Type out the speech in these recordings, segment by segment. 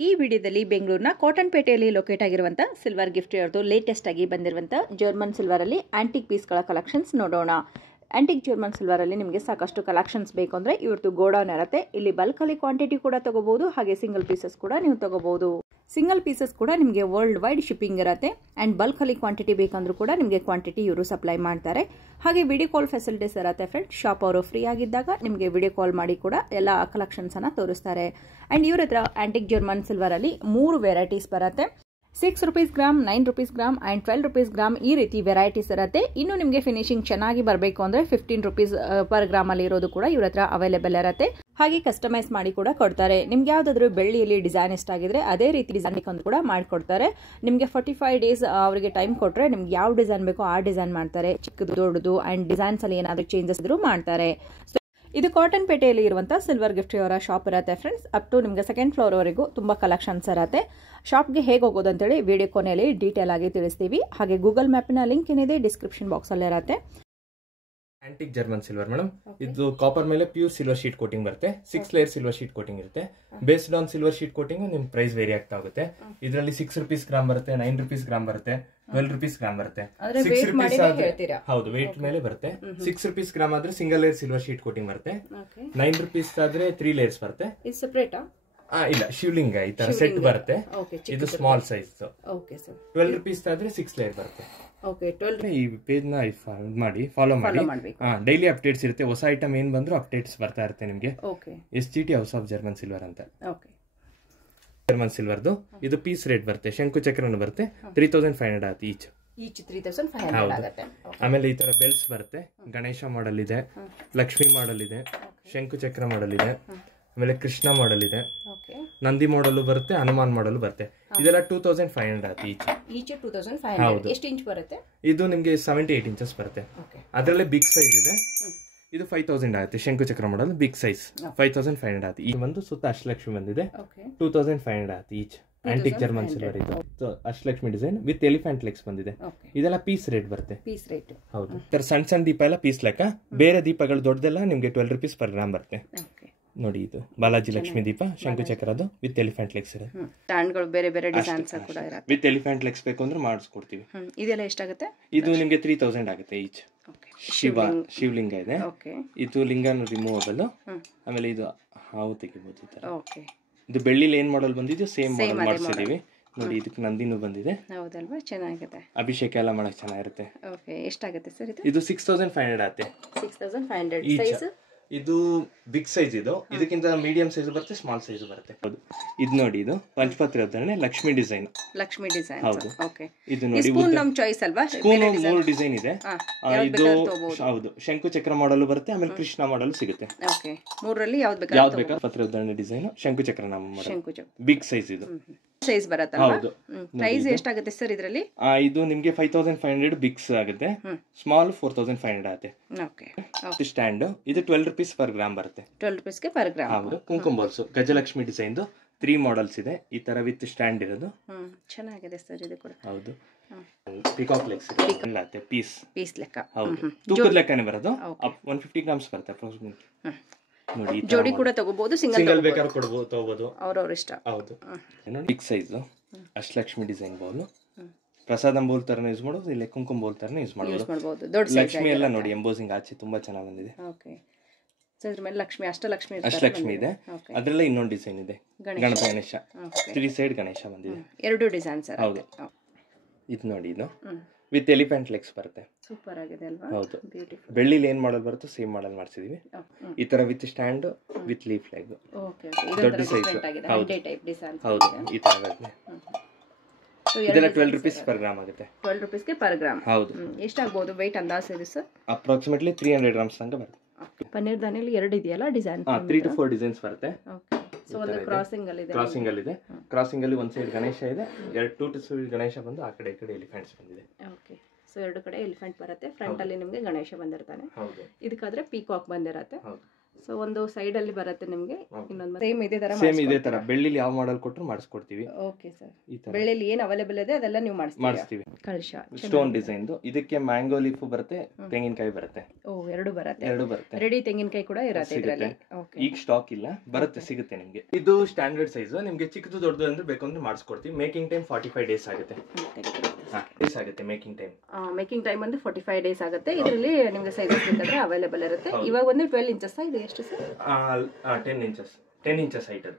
ಈ ವಿಡಿಯೋದಲ್ಲಿ ಬೆಂಗಳೂರಿನ ಕಾಟನ್ಪೇಟೆಯಲ್ಲಿ ಲೊಕೇಟ್ ಆಗಿರುವಂತ ಸಿಲ್ವರ್ ಗಿಫ್ಟ್ ಅವರದು ಲೇಟೆಸ್ಟ್ ಆಗಿ ಬಂದಿರುವಂತ ಜರ್ಮನ್ ಸಿಲ್ವರ್ ಅಲ್ಲಿ ಆಂಟಿಕ್ ಪೀಸ್ಗಳ ಕಲೆಕ್ಷನ್ಸ್ ನೋಡೋಣ. ಆಂಟಿಕ್ ಜರ್ಮನ್ ಸಿಲ್ವರ್ ಅಲ್ಲಿ ನಿಮಗೆ ಸಾಕಷ್ಟು ಕಲೆಕ್ಷನ್ಸ್ ಬೇಕು ಅಂದ್ರೆ ಇವ್ರದ್ದು ಗೋಡೌನ್ ಇರುತ್ತೆ. ಇಲ್ಲಿ ಬಲ್ಕ್ ಅಲ್ಲಿ ಕ್ವಾಂಟಿಟಿ ಕೂಡ ತಗೋಬಹುದು, ಹಾಗೆ ಸಿಂಗಲ್ ಪೀಸಸ್ ಕೂಡ ನೀವು ತಗೋಬಹುದು. ಸಿಂಗಲ್ ಪೀಸಸ್ ಕೂಡ ನಿಮಗೆ ವರ್ಲ್ಡ್ ವೈಡ್ ಶಿಪ್ಪಿಂಗ್ ಇರುತ್ತೆ ಅಂಡ್ ಬಲ್ಕ್ ಅಲ್ಲಿ ಕ್ವಾಂಟಿಟಿ ಬೇಕಂದ್ರೂ ಕೂಡ ನಿಮಗೆ ಕ್ವಾಂಟಿಟಿ ಇವರು ಸಪ್ಲೈ ಮಾಡ್ತಾರೆ. ಹಾಗೆ ವಿಡಿಯೋ ಕಾಲ್ ಫೆಸಿಲಿಟೀಸ್ ಇರುತ್ತೆ ಫ್ರೆಂಡ್. ಶಾಪ್ ಅವರು ಫ್ರೀ ಆಗಿದ್ದಾಗ ನಿಮಗೆ ವಿಡಿಯೋ ಕಾಲ್ ಮಾಡಿ ಕೂಡ ಎಲ್ಲ ಕಲೆಕ್ಷನ್ಸ್ ಅನ್ನ ತೋರಿಸ್ತಾರೆ. ಅಂಡ್ ಇವ್ರ ಹತ್ರ ಆಂಟಿಕ್ ಜರ್ಮನ್ ಸಿಲ್ವರ್ ಅಲ್ಲಿ 3 ವೆರೈಟೀಸ್ ಬರುತ್ತೆ. 6 rupees gram, 9 rupees gram and 12 rupees gram ಈ ರೀತಿ ವೆರೈಟೀಸ್ ಇರುತ್ತೆ. ಇನ್ನು ನಿಮಗೆ ಫಿನಿಶಿಂಗ್ ಚೆನ್ನಾಗಿ ಬರಬೇಕು ಅಂದ್ರೆ 15 ರೂಪೀಸ್ ಪರ್ ಗ್ರಾಮ್ ಅಲ್ಲಿ ಇರೋದು ಕೂಡ ಇವ್ರ ಹತ್ರ ಅವೈಲೇಬಲ್ ಇರುತ್ತೆ. ಹಾಗೆ ಕಸ್ಟಮೈಸ್ ಮಾಡಿ ಕೂಡ ಕೊಡ್ತಾರೆ. ನಿಮ್ಗೆ ಯಾವ್ದಾದ್ರು ಬೆಳ್ಳಿಯಲ್ಲಿ ಡಿಸೈನ್ ಇಷ್ಟ ಆಗಿದ್ರೆ ಅದೇ ರೀತಿ ಡಿಸೈನ್ ಕೂಡ ಮಾಡ್ಕೊಡ್ತಾರೆ. ನಿಮ್ಗೆ 45 ಡೇಸ್ ಅವರಿಗೆ ಟೈಮ್ ಕೊಟ್ರೆ ನಿಮ್ಗೆ ಯಾವ ಡಿಸೈನ್ ಬೇಕೋ ಆ ಡಿಸೈನ್ ಮಾಡ್ತಾರೆ. ಚಿಕ್ಕದು ದೊಡ್ಡದು ಅಂಡ್ ಡಿಸೈನ್ಸ್ ಅಲ್ಲಿ ಏನಾದ್ರು ಚೇಂಜಸ್ ಇದ್ರೂ ಮಾಡ್ತಾರೆ. ಇದು ಕಾಟನ್ ಪೇಟೆಯಲ್ಲಿ ಇರುವಂತಹ ಸಿಲ್ವರ್ ಗಿಫ್ಟ್ ಅವರ ಶಾಪ್ ಇರುತ್ತೆ ಫ್ರೆಂಡ್ಸ್. ಅಪ್ ಟು ನಿಮಗೆ 2nd ಫ್ಲೋರ್ ವರೆಗೂ ತುಂಬಾ ಕಲೆಕ್ಷನ್ಸ್ ಇರುತ್ತೆ. ಶಾಪ್ಗೆ ಹೇಗೆ ಹೋಗೋದು ಅಂತೇಳಿ ವಿಡಿಯೋ ಕೊನೆಯಲ್ಲಿ ಡೀಟೇಲ್ ಆಗಿ ತಿಳಿಸ್ತೀವಿ. ಹಾಗೆ ಗೂಗಲ್ ಮ್ಯಾಪಿನ ಲಿಂಕ್ ಏನಿದೆ ಡಿಸ್ಕ್ರಿಪ್ಷನ್ ಬಾಕ್ಸ್ ಅಲ್ಲಿ ಇರುತ್ತೆ. ಆಂಟಿಕ್ ಜರ್ಮನ್ ಸಿಲ್ವರ್ ಮೇಡಮ್, ಇದು ಕಾಪರ್ ಮೇಲೆ ಪ್ಯೂರ್ ಸಿಲ್ವರ್ ಶೀಟ್ ಕೋಟಿಂಗ್ ಬರುತ್ತೆ. 6 ಲೇಯರ್ ಸಿಲ್ವರ್ ಶೀಟ್ ಕೋಟಿಂಗ್ ಇರುತ್ತೆ. Based on silver sheet coating ನಿಮ್ ಪ್ರೈಸ್ ವೇರಿ ಆಗ್ತಾ ಹೋಗುತ್ತೆ. ಇದರಲ್ಲಿ 6 ರೂಪೀಸ್ ಗ್ರಾಮ್ ಬರುತ್ತೆ, 9 ರೂಪೀಸ್ ಗ್ರಾಮ್ ಬರುತ್ತೆ, 12 ರೂಪೀಸ್ ಗ್ರಾಮ್ ಬರುತ್ತೆ. 6 ರೂಪೀಸ್ ಆದ್ರೆ ಹೌದು ವೇಟ್ ಮೇಲೆ ಬರುತ್ತೆ. 6 ರೂಪೀಸ್ ಗ್ರಾಮ್ ಆದ್ರೆ single layer silver sheet coating ಬರುತ್ತೆ. 9 ರೂಪೀಸ್ ಆದ್ರೆ 3 ಲೇಯರ್ಸ್ ಬರುತ್ತೆ. ಇದು ಸೆಪರೇಟಾ? ಇಲ್ಲ, ಶಿವಲಿಂಗ ಈ ತರ ಸೆಟ್ ಬರುತ್ತೆ. ಇದು ಸ್ಮಾಲ್ ಸೈಜ್. 12 ರೂಪೀಸ್ ಆದ್ರೆ 6 ಲೇಯರ್ ಬರುತ್ತೆ. ಈ ಪೇಜ್ ನ ಮಾಡಿ ಫಾಲೋ ಮಾಡಿ. ಡೈಲಿ ಅಪ್ಡೇಟ್ಸ್ ಇರುತ್ತೆ. ಹೊಸ ಐಟಮ್ ಏನ್ ಬಂದ್ರು ಅಪ್ಡೇಟ್ಸ್ ಬರ್ತಾ ಇರುತ್ತೆ ನಿಮ್ಗೆ. SGT house of German silver ಅಂತ. ಜರ್ಮನ್ ಸಿಲ್ವರ್ದು ಇದು ಪೀಸ್ ರೇಟ್ ಬರುತ್ತೆ. ಶಂಕು ಚಕ್ರನು ಬರುತ್ತೆ. 3500 ಆಗುತ್ತೆ ಈಚ್ 3500 ಆಗುತ್ತೆ. ಆಮೇಲೆ ಈ ತರ ಬೆಲ್ಸ್ ಬರುತ್ತೆ. ಗಣೇಶ ಮಾಡೆಲ್ ಇದೆ, ಲಕ್ಷ್ಮಿ ಮಾಡೆಲ್ ಇದೆ, ಶಂಕು ಚಕ್ರ ಮಾಡೆಲ್ ಇದೆ, ಆಮೇಲೆ ಕೃಷ್ಣ ಮಾಡೆಲ್ ಇದೆ, ನಂದಿ ಮಾಡೆಲ್ ಬರುತ್ತೆ, ಹನುಮಾನ್ ಮಾಡೆಲ್ ಬರುತ್ತೆ. ಇದೆಲ್ಲ 2500 ಆಗುತ್ತೆ ಈಚ್ 2500. ಎಷ್ಟು ಇಂಚ್ ಬರುತ್ತೆ? ಇದು ನಿಮ್ಗೆ 78 ಇಂಚಸ್ ಬರುತ್ತೆ. ಅದರಲ್ಲೇ ಬಿಗ್ ಸೈಜ್ ಇದೆ. ಇದು 5000 ಆಗುತ್ತೆ. ಶಂಕು ಚಕ್ರ ಮಾಡಲ್ ಬಿಗ್ ಸೈಜ್ 5500 ಆಗುತ್ತೆ. ಈ ಒಂದು ಸುತ್ತ ಅಷ್ಟಲಕ್ಷ್ಮಿ ಬಂದಿದೆ. 2500 ಆಗುತ್ತೆ ಈಚ್. ಆಂಟಿಕ್ ಜರ್ಮನ್ ಸಿಲ್ವರ್ ಇದು Ashtalakshmi design with elephant legs ಬಂದಿದೆ. ಇದೆಲ್ಲ ಪೀಸ್ ರೇಟ್ ಬರುತ್ತೆ. ಪೀಸ್ ರೇಟ್ ಹೌದು. ಸಣ್ಣ ದೀಪ ಎಲ್ಲ ಪೀಸ್ ಲೆಕ್ಕ. ಬೇರೆ ದೀಪಗಳು ದೊಡ್ಡದೆಲ್ಲ ನಿಮ್ಗೆ 12 ರೂಪೀಸ್ ಪರ್ ಗ್ರಾಮ್ ಬರುತ್ತೆ. ನೋಡಿ, ಇದು ಬಾಲಾಜಿ ಲಕ್ಷ್ಮಿ ದೀಪ ಶಂಕು ಚಕ್ರದು ವಿತ್ ಎಲಿಫೆಂಟ್ ಲೆಗ್ಸ್ ಇರುತ್ತೆ. ಬೇರೆ ಬೇರೆ ಡಿಸೈನ್ಸ್ ಕೂಡ ಇರುತ್ತೆ. ವಿತ್ ಎಲಿಫೆಂಟ್ ಲೆಗ್ಸ್ ಬೇಕು ಅಂದ್ರೆ ಮಾಡಿಸ್ಕೊಡ್ತೀವಿ. ಇದೆಲ್ಲ ಎಷ್ಟಾಗುತ್ತೆ? ಇದು ನಿಮ್ಗೆ 3000 ಆಗುತ್ತೆ ಈಚ್. ಶಿವಲಿಂಗ ಇದೆ. ಇದು ಲಿಂಗನ ರಿಮೂವಬಲ್. ಆಮೇಲೆ ಇದು ಹಾವು ತೆಗಿಬಹುದು. ಇದು ಬೆಳ್ಳಿಲಿ ಏನ್ ಮಾಡಲ್ ಬಂದಿದೆ ಸೇಮ್ ಮಾಡಲ್ ಮಾಡಿಸಿದೀವಿ. ನೋಡಿ, ಇದಕ್ಕೆ ನಂದಿನೂ ಬಂದಿದೆ. ಹೌದಲ್ವಾ? ಚೆನ್ನಾಗಿದೆ. ಅಭಿಷೇಕ ಎಲ್ಲ ಮಾಡಕ್ ಚೆನ್ನಾಗಿರುತ್ತೆ. ಎಷ್ಟಾಗುತ್ತೆ ಸರ್ ಇದು? ಇದು 6500 ಆಗುತ್ತೆ. 6500 ಸೈಜ್. ಇದು ಬಿಗ್ ಸೈಜ್. ಇದಕ್ಕಿಂತ ಮೀಡಿಯಂ ಸೈಜ್ ಬರುತ್ತೆ, ಸ್ಮಾಲ್ ಸೈಜ್ ಬರುತ್ತೆ. ಹೌದು. ಇದು ನೋಡಿ, ಇದು ಪಂಚಪತ್ರಿ ಉದಾಹರಣೆ ಲಕ್ಷ್ಮಿ ಡಿಸೈನ್. ಹೌದು. ಇದು ನೋಡಿ, ಸ್ಪೂನ್ 3 ಡಿಸೈನ್ ಇದೆ. ಇದು ಹೌದು ಶಂಕು ಚಕ್ರ ಮಾಡಲು ಬರುತ್ತೆ. ಆಮೇಲೆ ಕೃಷ್ಣ ಮಾಡಲು ಸಿಗುತ್ತೆ. ಯಾವ್ದು ಬೇಕಾದ್ರೆ ಪತ್ರಿ ಉದಾಹರಣೆ ಡಿಸೈನ್ ಶಂಕು ಚಕ್ರ ನಾಮ ಬಿಗ್ ಸೈಜ್. ಇದು ಸೈಜ್ ಬರುತ್ತೆ. ಹೌದು. ಪ್ರೈಸ್ ಎಷ್ಟಾಗುತ್ತೆ ಸರ್ ಇದರಲ್ಲಿ? ಇದು ನಿಮ್ಗೆ 5500 ಬಿಗ್ಸ್ ಆಗುತ್ತೆ. ಸ್ಮಾಲ್ 4500 ಆಗುತ್ತೆ. ಸ್ಟ್ಯಾಂಡ್ ಇದು 12 ರೂಪೀಸ್ ಪರ್ ಗ್ರಾಮ್ ಬರುತ್ತೆ. 12 ರೂಪೀಸ್ಗೆ ಪರ್ ಗ್ರಾಮ್. ಹೌದು. ಕುಂಕುಮ ಬಾಲ್ಸ್ ಗಜಲಕ್ಷ್ಮಿ ಡಿಸೈನ್ 3 ಮಾಡೆಲ್ಸ್ ಇದೆ. ಈ ತರ ವಿತ್ ಸ್ಟ್ಯಾಂಡ್ ಇರೋದು ಚೆನ್ನಾಗಿದೆ ಸರ್ ಇದು ಕೂಡ. ಹೌದು. ಪಿಕಾಕ್ ಲೆಗ್ಸ್ ಇರುತ್ತೆ. ಪೀಸ್ ಲೆಕ್ಕ. ಹೌದು. ತೂಕದ ಲೆಕ್ಕನೇ ಬರೋದು. 150 ಗ್ರಾಮ್ಸ್ ಬರುತ್ತೆ ಅಪ್ರಾಕ್ಸಿಮೇಟ್ಲಿ. ನೋಡಿ, ಜೋಡಿ ಕೂಡ ತಗೋಬಹುದು, ಸಿಂಗಲ್ ಬೇಕಾದ್ರೂ ಕೊಡಬಹುದು, ತಗೋಬಹುದು, ಅವರವ್ರ ಇಷ್ಟ. ಹೌದು. Big size Ashtalakshmi design bowl. ಪ್ರಸಾದ ಬೌಲ್ ತರ ಯೂಸ್ ಮಾಡಬಹುದು, ಇಲ್ಲ ಕುಂಕುಮ ಬೌಲ್ ತರ ಯೂಸ್ ಮಾಡಬಹುದು. ಲಕ್ಷ್ಮಿ ಎಲ್ಲ ನೋಡಿ ಎಂಬೋಸಿಂಗ್ ಆಚೆ ತುಂಬಾ ಚೆನ್ನಾಗಿ ಬಂದಿದೆ. ಅಷ್ಟಲಕ್ಷ್ಮಿ ಇದೆ. ಅದ್ರಲ್ಲೇ ಇನ್ನೊಂದು ಡಿಸೈನ್ ಇದೆ, ಗಣೇಶ 3 ಸೈಡ್ ಗಣೇಶ ಬಂದಿದೆ. 2 ಡಿಸೈನ್ಸ್. ಹೌದು. ಇದು ನೋಡಿ, ಇದು ವಿತ್ ಎಲಿಫೆಂಟ್ ಲೆಗ್ಸ್ ಬರುತ್ತೆ. ಸೂಪರ್ ಆಗಿದೆ ಅಲ್ವಾ? ಹೌದು. ಬೆಳ್ಳಿಲಿ ಏನ್ ಮಾಡಲ್ ಬರುತ್ತೋ ಸೇಮ್ ಮಾಡಲ್ ಮಾಡಿಸಿದೀವಿ. ಈ ತರ with stand with leaf leg. ದೊಡ್ಡ ಡಿಫರೆಂಟ್ ಆಗಿದೆ. ಹಂಡೆ ಟೈಪ್ ಡಿಸೈನ್. ಹೌದು. ಈ ತರ ಬರುತ್ತೆ. ಇದೆಲ್ಲ 12 ರೂಪೀಸ್ ಪರ್ ಗ್ರಾಮ್ ಆಗುತ್ತೆ. 12 ರೂಪೀಸ್ಗೆ ಪರ್ ಗ್ರಾಮ್. ಹೌದು. ಎಷ್ಟಾಗಬಹುದು ವೆಯ್ಟ್ ಅಂದಾಜು ಇದೆ ಸರ್? ಅಪ್ರಾಕ್ಸಿಮೇಟ್ಲಿ 300 ಗ್ರಾಮ್ಸ್ ತನಕ ಬರುತ್ತೆ. ಪನ್ನೀರ್ ದಾನಿಯಲ್ಲಿ 2 ಇದೆಯಲ್ಲ ಡಿಸೈನ್? 3 to 4 ಡಿಸೈನ್ಸ್ ಬರುತ್ತೆ. ಸೊ ಒಂದು ಕ್ರಾಸಿಂಗ್ ಅಲ್ಲಿ ಇದೆ. ಕ್ರಾಸಿಂಗ್ ಅಲ್ಲಿ ಒಂದು ಸೈಡ್ ಗಣೇಶ ಇದೆ, 2 to 3 ಗಣೇಶ ಬಂದು ಆ ಕಡೆ ಈ ಕಡೆ ಎಲಿಫೆಂಟ್ಸ್ ಬಂದಿದೆ. ಓಕೆ. ಸೊ 2 ಕಡೆ ಎಲಿಫೆಂಟ್ ಬರುತ್ತೆ. ಫ್ರಂಟ್ ಅಲ್ಲಿ ನಿಮಗೆ ಗಣೇಶ ಬಂದಿರ್ತಾನೆ. ಇದಕ್ಕಾದ್ರೆ ಪೀಕಾಕ್ ಬಂದಿರತ್ತೆ. ಸೊ ಒಂದು ಸೈಡ್ ಅಲ್ಲಿ ಬರುತ್ತೆ ನಿಮಗೆ, ಇನ್ನೊಂದು ಸೇಮ್ ಇದೇ ತರ ಬೆಳ್ಳಿಲಿ ಯಾವ ಮಾಡೆಲ್ ಕೊಟ್ಟರು ಮಾಡಿಸ್ಕೊಡ್ತೀವಿ. ಓಕೆ ಸರ್, ಬೆಳ್ಳಿಲಿ ಏನು ಅವೈಲೇಬಲ್ ಇದೆ ಅದೆಲ್ಲ ನೀವು ಮಾಡಿಸ್ತೀವಿ. ಕಳಶ ಸ್ಟೋನ್ ಡಿಸೈನ್, ಇದಕ್ಕೆ ಮ್ಯಾಂಗೋ ಲೀಫ್ ಬರುತ್ತೆ, ತೆಂಗಿನಕಾಯಿ ಬರುತ್ತೆ. ಎರಡು ಬರುತ್ತೆ. ರೆಡಿ ತೆಂಗಿನಕಾಯಿ ಕೂಡ ಇರುತ್ತೆ ಇದರಲ್ಲಿ. ಈಗ ಸ್ಟಾಕ್ ಇಲ್ಲ, ಬರುತ್ತೆ, ಸಿಗುತ್ತೆ ನಿಮಗೆ. ಇದು ಸ್ಟ್ಯಾಂಡರ್ಡ್ ಸೈಜ್. ನಿಮಗೆ ಚಿಕ್ಕದು ದೊಡ್ಡದು ಅಂದ್ರೆ ಬೇಕಂದ್ರೆ ಮಾಡಿಸ್ಕೊಡ್ತೀವಿ. ಮೇಕಿಂಗ್ ಟೈಮ್ 45 ಡೇಸ್ ಆಗುತ್ತೆ. ಮೇಕಿಂಗ್ ಟೈಮ್ ಅಂದ್ರೆ 45 ಡೇಸ್ ಆಗುತ್ತೆ. ಇದರಲ್ಲಿ ನಿಮಗೆ ಸೈಜಸ್ ಬೇಕಾದ್ರೆ ಅವೈಲೇಬಲ್ ಇರುತ್ತೆ. ಇವಾಗ ಒಂದು 12 ಇಂಚಸ್ ಇದು ಎಷ್ಟು ಸರ್? 10 ಇಂಚಸ್ ಹೈಟ್ ಅದು.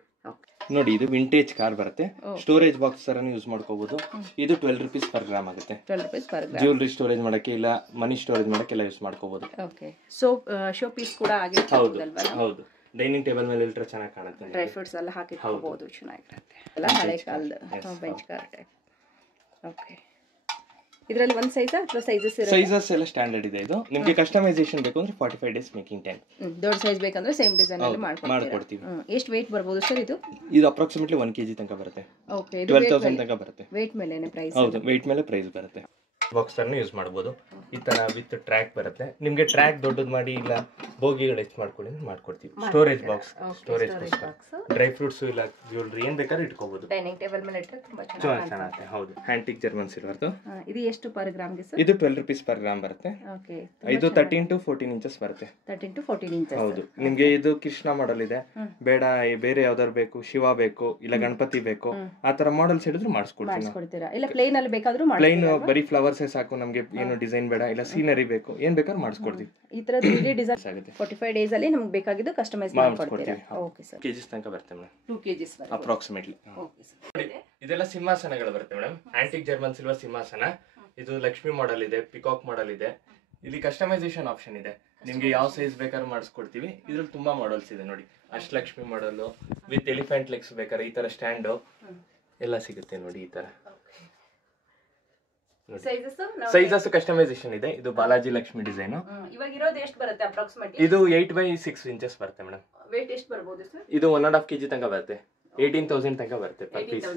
ನೋಡಿ, ಇದು ವಿಂಟೇಜ್ ಕಾರ್ ಬರುತ್ತೆ. ಸ್ಟೋರೇಜ್ ಬಾಕ್ಸ್ ತರನೇ ಯೂಸ್ ಮಾಡ್ಕೋಬಹುದು. ಇದು 12 ರೂಪೀಸ್ ಪರ್ ಗ್ರಾಮ್ ಆಗುತ್ತೆ. ಜ್ಯುವೆಲರಿ ಸ್ಟೋರೇಜ್ ಮಾಡಕ್ಕೆ ಇಲ್ಲ ಮನಿ ಸ್ಟೋರೇಜ್ ಮಾಡಕ್ಕೆ ಎಲ್ಲ ಯೂಸ್ ಮಾಡ್ಕೋಬಹುದು. ಓಕೆ, ಸೊ ಶೋ ಪೀಸ್ ಕೂಡ ಆಗಿರುತ್ತೆ. ಹೌದು, ಡೈನಿಂಗ್ ಟೇಬಲ್ ಮೇಲೆ ಇಟ್ಟರೆ ಚೆನ್ನಾಗಿ ಕಾಣುತ್ತೆ. ಡ್ರೈ ಫ್ರೂಟ್ಸ್ ಎಲ್ಲ ಹಾಕಿ ಇಟ್ಕೋಬಹುದು, ಚೆನ್ನಾಗಿರುತ್ತೆ. ಎಲ್ಲ ಹಳೆ ಕಾಲದ ಬೆಂಚ್ ಕಾರ್ ಟೈಪ್. ಓಕೆ, ಇದರಲ್ಲಿ ಒಂದು ಸೈಜ್ ಅಥವಾ ಸೈಜಸ್ ಎಲ್ಲ ಸ್ಟ್ಯಾಂಡರ್ಡ್ ಇದೆ. ಇದು ನಿಮಗೆ ಕಸ್ಟಮೈಸೇಷನ್ ಬೇಕು ಅಂದ್ರೆ 45 ಡೇಸ್ ಮೇಕಿಂಗ್ ಟೈಮ್. ದೊಡ್ಡ ಸೈಜ್ ಬೇಕಂದ್ರೆ ಸೇಮ್ ಡಿಸೈನ್ ಅಲ್ಲಿ ಮಾಡ್ಕೊಡ್ತೀವಿ. ಎಷ್ಟು weight ಬರಬಹುದು ಸರ್ ಇದು? ಇದು ಅಪ್ರಾಕ್ಸಿಮೇಟ್ಲಿ 1 kg ತನಕ ಬರುತ್ತೆ. ಓಕೆ, ಇದು 12,000 ತನಕ ಬರುತ್ತೆ. weight ಮೇಲೆನೇ ಪ್ರೈಸ್? ಹೌದು, weight ಮೇಲೆ ಪ್ರೈಸ್ ಬರುತ್ತೆ. ಬಾಕ್ಸ್ ಅನ್ನು ಯೂಸ್ ಮಾಡಬಹುದು. ಈ ತರ ವಿತ್ ಟ್ರ್ಯಾಕ್ ಬರುತ್ತೆ. ನಿಮಗೆ ಟ್ರ್ಯಾಕ್ ದೊಡ್ಡದು ಮಾಡಿ ಇಲ್ಲ ಬೋಗಿಗಳು ಎಷ್ಟು ಮಾಡ್ಕೊಳ್ಳಿ ಮಾಡ್ಕೊಡ್ತೀವಿ. ಸ್ಟೋರೇಜ್ ಬಾಕ್ಸ್, ಡ್ರೈ ಫ್ರೂಟ್ಸ್ ಇಲ್ಲ ಜ್ಯುವೆಲರಿ ಏನ್ ಬೇಕಾದ್ರೂ ಇಟ್ಕೋಬಹುದು. ಡೈನಿಂಗ್ ಟೇಬಲ್ ಮೇಲೆ ಇಟ್ಟರೆ ತುಂಬಾ ಚೆನ್ನಾಗಿರುತ್ತೆ. ಹೌದು, ಆಂಟಿಕ್ ಜರ್ಮನ್ ಸಿಲ್ವರ್ದು. ಇದು ಎಷ್ಟು ಪರ್ ಗ್ರಾಮ್ ಗೆ ಸರ್? ಇದು 12 ರೂಪೀಸ್ ಪರ್ ಗ್ರಾಮ್ ಬರುತ್ತೆ. ಓಕೆ, ಇದು 13 to 14 ಇಂಚಸ್ ಬರುತ್ತೆ. 13 to 14 ಇಂಚಸ್. ಹೌದು, ನಿಮಗೆ ಇದು ಕೃಷ್ಣ ಮಾಡೆಲ್ ಇದೆ, ಬೇಡ ಬೇರೆ ಯಾವ್ದಾರು ಬೇಕು, ಶಿವ ಬೇಕು ಇಲ್ಲ ಗಣಪತಿ ಬೇಕು, ಆ ತರ ಮಾಡೆಲ್ಸ್ ಹೇಳಿದ್ರು ಮಾಡಿಸ್ಕೊಡ್ತೀರಾ? ಇಲ್ಲ ಪ್ಲೇನ್ ಅಲ್ಲಿ ಬೇಕಾದ್ರೂ ಪ್ಲೇನ್ ಬರೀ ಫ್ಲವರ್ಸ್ ಸಾಕು, ನಮಗೆ ಏನು ಡಿಸೈನ್ ಬೇಡ, ಇಲ್ಲ ಸೀನರಿ ಬೇಕು, ಏನ್ ಬೇಕಾದ್ರೂ ಮಾಡಿಸ್ಕೊಡ್ತೀವಿ. ಈ ತರ 3D ಡಿಸೈನ್ ಆಗುತ್ತೆ. 45 ಡೇಸ್ ಅಲ್ಲಿ ನಮಗೆ ಬೇಕಾಗಿದ್ದು ಕಸ್ಟಮೈಸ್ ಮಾಡ್ಕೊಡ್ತೀವಿ. Okay sir. ಕೆಜಿಸ್ ತನಕ ಬರುತ್ತೆ ಮೇಡಮ್. 2 kgs ಬರುತ್ತೆ ಅಪ್ರಾಕ್ಸಿಮೇಟ್ಲಿ. Okay sir. ಇದೆಲ್ಲ ಸಿಂಹಾಸನಗಳು ಬರುತ್ತೆ ಮೇಡಮ್. ಆಂಟಿಕ್ ಜರ್ಮನ್ ಸಿಲ್ವರ್ ಸಿಂಹಾಸನ. ಇದು ಲಕ್ಷ್ಮಿ ಮಾಡೆಲ್ ಇದೆ, ಪಿಕಾಕ್ ಮಾಡೆಲ್ ಇದೆ. ಇಲ್ಲಿ ಕಸ್ಟಮೈಸೇಷನ್ ಆಪ್ಷನ್ ಇದೆ. ನಿಮಗೆ ಯಾವ ಸೈಜ್ ಬೇಕಾದ್ರೂ ಮಾಡಿಸ್ಕೊಡ್ತೀವಿ. ಇದ್ರಲ್ಲಿ ತುಂಬಾ ಮಾಡೆಲ್ಸ್ ಇದೆ ನೋಡಿ. Ashtalakshmi model with elephant legs ಬೇಕಾದ್ರೆ ಈ ತರ ಸ್ಟ್ಯಾಂಡ್ ಎಲ್ಲ ಸಿಗುತ್ತೆ ನೋಡಿ. ಈ ತರ ಸೈಜಸ್ ಕಸ್ಟಮೈಸೇಷನ್ ಇದೆ. ಇದು ಬಾಲಾಜಿ ಲಕ್ಷ್ಮಿ ಡಿಸೈನ್. ಇವಾಗ ಇರೋದು ಎಷ್ಟು ಬರುತ್ತೆ ಅಪ್ರಾಕ್ಸಿಮೇಟ್ಲಿ? ಇದು 8x6 ಇಂಚಸ್ ಬರುತ್ತೆ ಮೇಡಮ್. weight ಎಷ್ಟು ಬರಬಹುದು ಸರ್? ಇದು 1.5 kg ತನಕ ಬರುತ್ತೆ. 18,000 ತನಕ ಬರುತ್ತೆ per piece.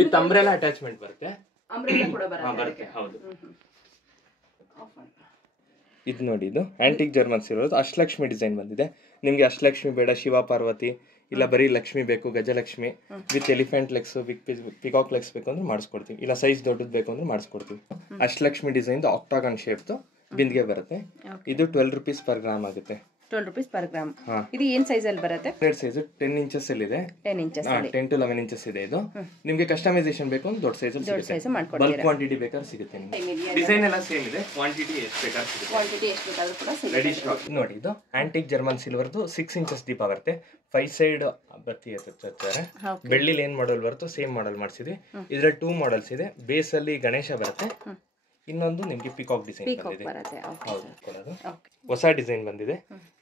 With umbrella attachment ಬರುತ್ತೆ. ಅಂಬ್ರೆಲಾ ಕೂಡ ಬರುತ್ತೆ. ಹೌದು. ಇದು ನೋಡಿ, ಇದು antique German silver Ashtalakshmi design ಬಂದಿದೆ. ನಿಮ್ಗೆ ಅಷ್ಟಲಕ್ಷ್ಮಿ ಬೇಡ, ಶಿವ ಪಾರ್ವತಿ ಇಲ್ಲ ಬರೀ ಲಕ್ಷ್ಮಿ ಬೇಕು, Gajalakshmi with elephant legs, peacock legs ಬೇಕು ಅಂದ್ರೆ ಮಾಡಿಸ್ಕೊಡ್ತೀವಿ. ಇಲ್ಲ ಸೈಜ್ ದೊಡ್ಡದು ಬೇಕು ಅಂದ್ರೆ ಮಾಡಿಸ್ಕೊಡ್ತೀವಿ. ಅಷ್ಟಲಕ್ಷ್ಮಿ ಡಿಸೈನ್ ಆಕ್ಟಾಗನ್ ಶೇಪ್ದು ಬಿಂದಿಗೆ ಬರುತ್ತೆ. ಇದು 12 ರೂಪೀಸ್ ಪರ್ ಗ್ರಾಮ್ ಆಗುತ್ತೆ. 12 ರೂಪೀಸ್ ಪರ್ ಗ್ರಾಮ್. ಇದು ಏನ್ ಸೈಜ್ ಅಲ್ಲಿ ಬರುತ್ತೆ? ಸೈಜ್ 10 ಇಂಚಸ್ ಅಲ್ಲಿ ಇದೆ. 10 to 11 ಇಂಚಸ್ ಇದೆ. ಇದು ನಿಮಗೆ ಕಸ್ಟಮೈಸೇಷನ್ ಬೇಕು ಅಂದ್ರೆ ದೊಡ್ಡ ಸೈಜ್ ಅಲ್ಲಿ ಸಿಗುತ್ತೆ. ಬಲ್ಕ್ ಕ್ವಾಂಟಿಟಿ ಬೇಕಾದ್ರೆ ಸಿಗುತ್ತೆ ನಿಮಗೆ. ಡಿಸೈನ್ ಎಲ್ಲ ಸೇಮ್ ಇದೆ. ಕ್ವಾಂಟಿಟಿ ಎಷ್ಟು ಬೇಕಾದ್ರೂ ಸಿಗುತ್ತೆ. ಕ್ವಾಂಟಿಟಿ ಎಷ್ಟು ಬೇಕಾದ್ರೂ ಕೂಡ ಸಿಗುತ್ತೆ. ನೋಡಿ, ಇದು ಆಂಟಿಕ್ ಜರ್ಮನ್ ಸಿಲ್ವರ್ದು 6 ಇಂಚಸ್ ದೀಪ ಬರುತ್ತೆ. 5 ಸೈಡ್ ಬತ್ತಿ ಹಚ್ಚುತ್ತಾರೆ. ಬೆಳ್ಳಿಲಿ ಏನ್ ಮಾಡಲ್ ಬರುತ್ತೋ ಸೇಮ್ ಮಾಡಲ್ ಮಾಡಿಸಿದ್ವಿ. ಇದ್ರಲ್ಲಿ 2 ಮಾಡೆಲ್ಸ್ ಇದೆ. ಬೇಸ್ ಅಲ್ಲಿ ಗಣೇಶ ಬರುತ್ತೆ, ಇನ್ನೊಂದು ನಿಮ್ಗೆ ಪಿಕಾಕ್ ಡಿಸೈನ್ ಬಂದಿದೆ. ಹೌದು, ಕೊಡೋದು ಹೊಸ ಡಿಸೈನ್ ಬಂದಿದೆ.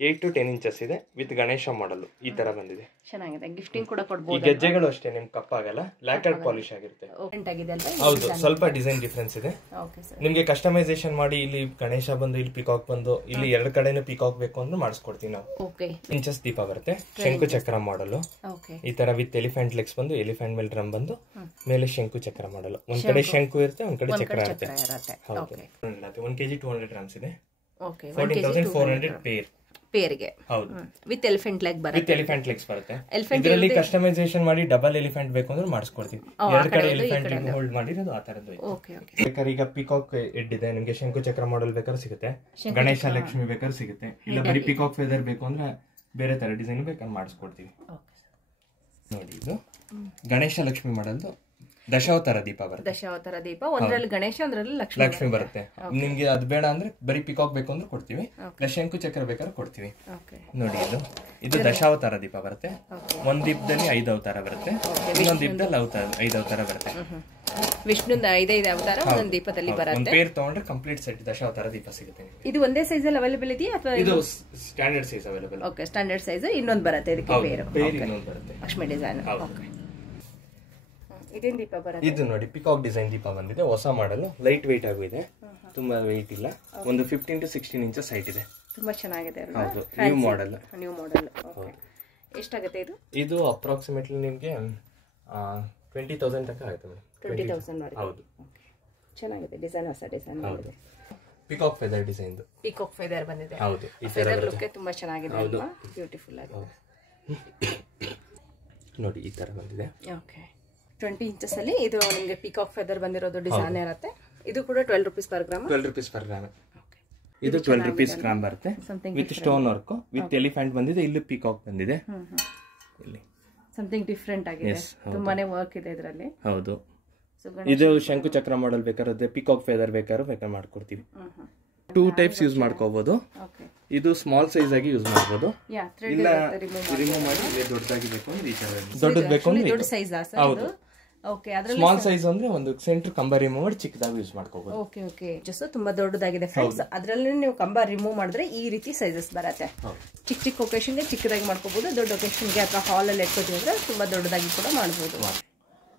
8 to 10 ಇಂಚಸ್ ಇದೆ ವಿತ್ ಗಣೇಶ ಮಾಡಲ್ ಈ ತರ ಬಂದಿದೆ. ಚೆನ್ನಾಗಿದೆ. ಗಿಫ್ಟಿಂಗ್ ಕೂಡ ಕೊಡಬಹುದು. ಈ ಗೆಜ್ಜೆಗಳು ಅಷ್ಟೇ ನಿಮ್ ಕಪ್ಪಾಗಲ್ಲ, ಲ್ಯಾಕರ್ಡ್ ಪಾಲಿಶ್ ಆಗಿರುತ್ತೆ. ಹೌದು, ಸ್ವಲ್ಪ ಡಿಸೈನ್ ಡಿಫರೆನ್ಸ್ ಇದೆ. ನಿಮ್ಗೆ ಕಸ್ಟಮೈಸೇಷನ್ ಮಾಡಿ ಇಲ್ಲಿ ಗಣೇಶ ಬಂದು ಇಲ್ಲಿ ಪಿಕಾಕ್ ಬಂದು ಇಲ್ಲಿ 2 ಕಡೆನೂ ಪಿಕಾಕ್ ಬೇಕು ಅಂದ್ರೆ ಮಾಡಿಸ್ಕೊಡ್ತೀವಿ ನಾವು. ಇಂಚಸ್ ದೀಪ ಬರುತ್ತೆ. ಶಂಕು ಚಕ್ರ ಮಾಡಲು ಈ ತರ ವಿತ್ ಎಲಿಫೆಂಟ್ ಲೆಗ್ಸ್ ಬಂದು ಎಲಿಫೆಂಟ್ ಮೇಲೆ ಡ್ರಮ್ ಬಂದು ಮೇಲೆ ಶಂಕು ಚಕ್ರ ಮಾಡಲು. ಒಂದ್ ಕಡೆ ಶಂಕು ಇರುತ್ತೆ, ಒಂದ್ ಕಡೆ ಚಕ್ರ ಇರುತ್ತೆ. ಹೌದು, 1 kg 200 grams ಇದೆ. 14,400 ಪೇರ್ಗೆ. ಹೌದು, ವಿತ್ ಎಲಿಫೆಂಟ್ ಲೆಗ್ ಬರುತ್ತೆ. ವಿತ್ ಎಲಿಫೆಂಟ್ ಲೆಗ್ಸ್ ಬರುತ್ತೆ. ಇದರಲ್ಲಿ ಕಸ್ಟಮೈಸೇಷನ್ ಮಾಡಿ ಡಬಲ್ ಎಲಿಫೆಂಟ್ ಬೇಕು ಅಂದ್ರೆ ಮಾಡಿಸ್ಕೊಡ್ತೀವಿ. 2 ಕಡೆ ಎಲಿಫೆಂಟ್ ಹೋಲ್ಡ್ ಮಾಡಿರೋದು ಆ ತರದ್ದು. ಬೇಕಾದ್ರೆ ಈಗ ಪಿಕಾಕ್ ಹೆಡ್ ಇದೆ, ನಿಮ್ಗೆ ಶಂಕು ಚಕ್ರ ಮಾಡಲ್ ಬೇಕಾದ್ರೆ ಸಿಗುತ್ತೆ. ಗಣೇಶ ಲಕ್ಷ್ಮಿ ಬೇಕಾದ್ರೆ ಸಿಗುತ್ತೆ. ಇಲ್ಲ ಬರೀ ಪಿಕಾಕ್ ಫೆದರ್ ಬೇಕು ಅಂದ್ರೆ ಬೇರೆ ತರ ಡಿಸೈನ್ ಬೇಕಾದ್ರೆ ಮಾಡಿಸ್ಕೊಡ್ತೀವಿ. ನೋಡಿ, ಇದು ಗಣೇಶ ಲಕ್ಷ್ಮಿ ಮಾಡಲ್ದು ದಶಾವತಾರ ದೀಪ ಬರುತ್ತೆ. ದಶಾವತಾರ ದೀಪ, ಒಂದ್ರಲ್ಲಿ ಗಣೇಶ, ಒಂದ್ರಲ್ಲಿ ಲಕ್ಷ್ಮಿ ಬರುತ್ತೆ. ನಿಮ್ಗೆ ಅದು ಬೇಡ ಅಂದ್ರೆ ಬರೀ ಪಿಕಾಕ್ ಬೇಕು ಅಂದ್ರೆ ಕೊಡ್ತೀವಿ. ಶಂಕು ಚಕ್ರ ಬೇಕಾದ್ರೆ ಕೊಡ್ತೀವಿ. ನೋಡಿ, ಇದು ದಶಾವತಾರ ದೀಪ ಬರುತ್ತೆ. ಒಂದ್ ದೀಪದಲ್ಲಿ 5 ಅವತಾರ ಬರುತ್ತೆ, ಇನ್ನೊಂದ್ ದೀಪದಲ್ಲಿ 5 ಅವತಾರ ಬರುತ್ತೆ. ವಿಷ್ಣು 5 ಅವತಾರ ಒಂದೊಂದು ದೀಪದಲ್ಲಿ ಬರುತ್ತೆ. ಒಂದ್ ಪೇರ್ ತಗೊಂಡ್ರೆ ಕಂಪ್ಲೀಟ್ ಸೆಟ್ ದಶಾವತಾರ ದೀಪ ಸಿಗುತ್ತೆ. ಇದು ಒಂದೇ ಸೈಜ್ ಅಲ್ಲಿ ಅವೈಲೇಬಲ್ ಇದೆಯಾ ಅಥವಾ ಇದು standard size available? Okay, standard size. ಇನ್ನೊಂದು ಬರುತ್ತೆ ಇದಕ್ಕೆ ಪೇರ್ ಇನ್ನೊಂದು ಬರುತ್ತೆ. ಲಕ್ಷ್ಮಿ ಡಿಸೈನ್. ಇದೇನ್ ದೀಪ ಬರುತ್ತೆ? ಇದು ನೋಡಿ, ಪಿಕಾಕ್ ಡಿಸೈನ್ ದೀಪ ಬಂದಿದೆ. ಹೊಸ ಮಾಡಲ್, ಲೈಟ್ ವೆಯ್ಟ್ ಆಗೂ ಇದೆ, ತುಂಬಾ ವೆಯ್ಟ್ ಇಲ್ಲ. ಒಂದು 15 to 16 ಇಂಚಸ್ ಹೈಟ್ ಇದೆ. ತುಂಬಾ ಚೆನ್ನಾಗಿದೆ. ಹೌದು, ನ್ಯೂ ಮಾಡೆಲ್. ಓಕೆ, ಎಷ್ಟಾಗುತ್ತೆ ಇದು? ಇದು ಅಪ್ರಾಕ್ಸಿಮೇಟ್ಲಿ ನಿಮಗೆ 20,000 ತನಕ ಆಗುತ್ತೆ ಮೇಡಮ್. 20,000 ವರೆಗೆ. ಹೌದು, ಚೆನ್ನಾಗಿದೆ ಡಿಸೈನ್, ಹೊಸ ಡಿಸೈನ್ ಇದೆ. Peacock feather design. Peacock feather ಬಂದಿದೆ. ಹೌದು, ಈ ತರ ಬರುತ್ತೆ. ತುಂಬಾ ಚೆನ್ನಾಗಿದೆ ಅಲ್ವಾ? ಬ್ಯೂಟಿಫುಲ್ ಆಗಿ ನೋಡಿ ಈ ತರ ಬಂದಿದೆ. ಓಕೆ, 20 ಇಂಚಸ್ ಅಲ್ಲಿ ಇದು ನಿಮಗೆ ಪಿಕಾಕ್ ಫೆದರ್ ಬಂದಿರೋದು ಡಿಸೈನ್ ಇರುತ್ತೆ. ಇದು ಕೂಡ 12 rupees per gram. 12 rupees per gram. ಇದು 12 ರೂಪೀಸ್ ಗ್ರಾಮ್ ಬರುತ್ತೆ with stone work, with elephant ಬಂದಿದೆ. ಇಲ್ಲಿ ಪಿಕಾಕ್ ಬಂದಿದೆ. ಇಲ್ಲಿ ಸಮಥಿಂಗ್ ಡಿಫರೆಂಟ್ ಆಗಿದೆ, ತುಂಬಾನೇ ವರ್ಕ್ ಇದೆ ಇದರಲ್ಲಿ. ಹೌದು, ಇದು ಶಂಕು ಚಕ್ರ ಮಾಡಲ್ ಬೇಕಾದ್ರೆ ಪಿಕಾಕ್ ಫೆದರ್ ಬೇಕಾದ್ರೆ ಮಾಡ್ಕೊಡ್ತೀವಿ. 2 ಟೈಪ್ಸ್ ಯೂಸ್ ಮಾಡ್ಕೋಬಹುದು. ಇದು ಸ್ಮಾಲ್ ಸೈಜ್ ಆಗಿ ಯೂಸ್ ಮಾಡಬಹುದು, ಇಲ್ಲ ರಿಮೂವ್ ಮಾಡಿ ಇದೆ ದೊಡ್ಡದಾಗಿ ಬೇಕು ಅಂದ್ರೆ ಈ ತರ, ದೊಡ್ಡದು ಬೇಕು ಅಂದ್ರೆ ದೊಡ್ಡ ಸೈಜ್. ಹೌದು, ಓಕೆ. ಅದರಲ್ಲಿ ಸ್ಮಾಲ್ ಸೈಜ್ ಅಂದ್ರೆ ಒಂದು ಸೆಂಟರ್ ಕಂಬ ರಿಮೂವ್ ಮಾಡಿ ಚಿಕ್ಕದಾಗಿ ಯೂಸ್ ಮಾಡ್ಕೋಬಹುದು. ಓಕೆ ಓಕೆ, ಜಸ್ಟ್ ತುಂಬಾ ದೊಡ್ಡದಾಗಿದೆ ಫ್ರೆಂಡ್ಸ್. ಅದರಲ್ಲಿ ನೀವು ಕಂಬ ರಿಮೂವ್ ಮಾಡಿದ್ರೆ ಈ ರೀತಿ ಸೈಜಸ್ ಬರುತ್ತೆ. ಚಿಕ್ಕ ಚಿಕ್ಕ ಒಕೇಶನ್ ಗೆ ಚಿಕ್ಕದಾಗಿ ಮಾಡ್ಕೋಬಹುದು, ದೊಡ್ಡ ಒಕೇಶನ್ ಗೆ ಅಥವಾ ಹಾಲ್ ಅಲ್ಲಿ ಇಟ್ಕೋತೀವಿ ಅಂದ್ರೆ ತುಂಬಾ ದೊಡ್ಡದಾಗಿ ಕೂಡ ಮಾಡಬಹುದು.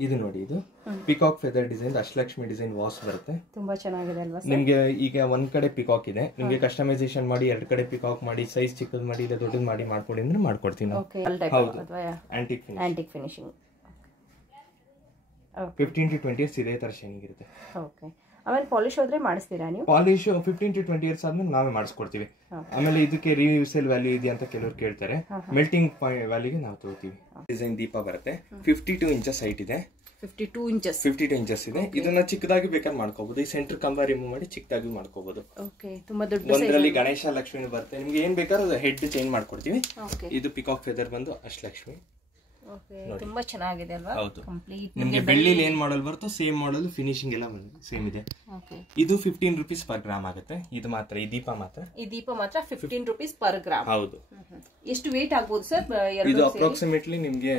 ಇದು ನೋಡಿ, ಇದು peacock feather design Ashtalakshmi design was ಬರುತ್ತೆ. ತುಂಬಾ ಚೆನ್ನಾಗಿದೆ ಅಲ್ವಾ? ನಿಮ್ಗೆ ಈಗ ಒಂದ್ ಕಡೆ ಪಿಕಾಕ್ ಇದೆ, ನಿಮ್ಗೆ ಕಸ್ಟಮೈಸೇಷನ್ ಮಾಡಿ 2 ಕಡೆ ಪಿಕಾಕ್ ಮಾಡಿ ಸೈಜ್ ಚಿಕ್ಕದ್ ಮಾಡಿ ಇಲ್ಲ ದೊಡ್ಡದು ಮಾಡಿ ಮಾಡ್ಕೊಡಿ ಅಂದ್ರೆ ಮಾಡ್ಕೊಡ್ತೀವಿ ನಾವು. ಹೌದು, ಆಂಟಿಕ್ ಫಿನಿಶಿಂಗ್ 15 to 20 ಇಯರ್ಸ್ ಇದೇ ತರ ಶೈನಿಂಗ್ ಇರುತ್ತೆ. ಓಕೆ, ಆಮೇಲೆ ಪಾಲಿಶ್ ಹೋದ್ರೆ ಮಾಡಿಸ್ತೀರಾ ನೀವು? ಪಾಲಿಶ್ 15 to 20 ಇಯರ್ಸ್ ಆದ್ಮೇಲೆ ನಾವೇ ಮಾಡಿಸ್ಕೊಡ್ತೀವಿ. ಆಮೇಲೆ ಇದಕ್ಕೆ ರಿಯೂಸಲ್ ವ್ಯಾಲ್ಯೂ ಇದೆ ಅಂತ ಕೆಲವರು ಕೇಳ್ತಾರೆ. ಮೆಲ್ಟಿಂಗ್ ವ್ಯಾಲ್ಯೂಗೆ ನಾವು ತಗೋತೀವಿ. ಡಿಸೈನ್ ದೀಪ ಬರುತ್ತೆ, 52 ಇಂಚಸ್ ಹೈಟ್ ಇದೆ. 52 ಇಂಚಸ್ ಇದೆ. ಇದನ್ನ ಚಿಕ್ಕದಾಗಿ ಬೇಕಾದ್ರೆ ಮಾಡ್ಕೋಬಹುದು. ಈ ಸೆಂಟರ್ ಕಂಬ ರಿಮೂವ್ ಮಾಡಿ ಚಿಕ್ಕದಾಗಿ ಮಾಡ್ಕೋಬಹುದು. ಒಂದರಲ್ಲಿ ಗಣೇಶ ಲಕ್ಷ್ಮಿ ಬರುತ್ತೆ. ನಿಮ್ಗೆ ಏನ್ ಬೇಕಾದ್ರೆ ಹೆಡ್ ಚೇಂಜ್ ಮಾಡ್ಕೊಡ್ತೀವಿ. ಇದು ಪಿಕಾಕ್ ಫೆದರ್ ಬಂದು ಅಷ್ಟಲಕ್ಷ್ಮಿ. ತುಂಬಾ ಚೆನ್ನಾಗಿದೆ ಅಲ್ವಾ? ಕಂಪ್ಲೀಟ್ ನಿಮಗೆ ಬೆಳ್ಳಿಲಿ ಏನ್ ಮಾಡಲ್ ಬರುತ್ತೋ ಸೇಮ್ ಮಾಡಲ್, ಫಿನಿಶಿಂಗ್ ಎಲ್ಲ ಸೇಮ್ ಇದೆ. ಇದು 15 ರೂಪೀಸ್ ಪರ್ ಗ್ರಾಮ್ ಆಗುತ್ತೆ. ಇದು ಮಾತ್ರ, ಈ ದೀಪ ಮಾತ್ರ 15 ರೂಪೀಸ್ ಪರ್ ಗ್ರಾಮ್. ಹೌದು. ಎಷ್ಟು ವೇಟ್ ಆಗ್ಬೋದು ಸರ್? ಇದು ಅಪ್ರಾಕ್ಸಿಮೇಟ್ಲಿ ನಿಮ್ಗೆ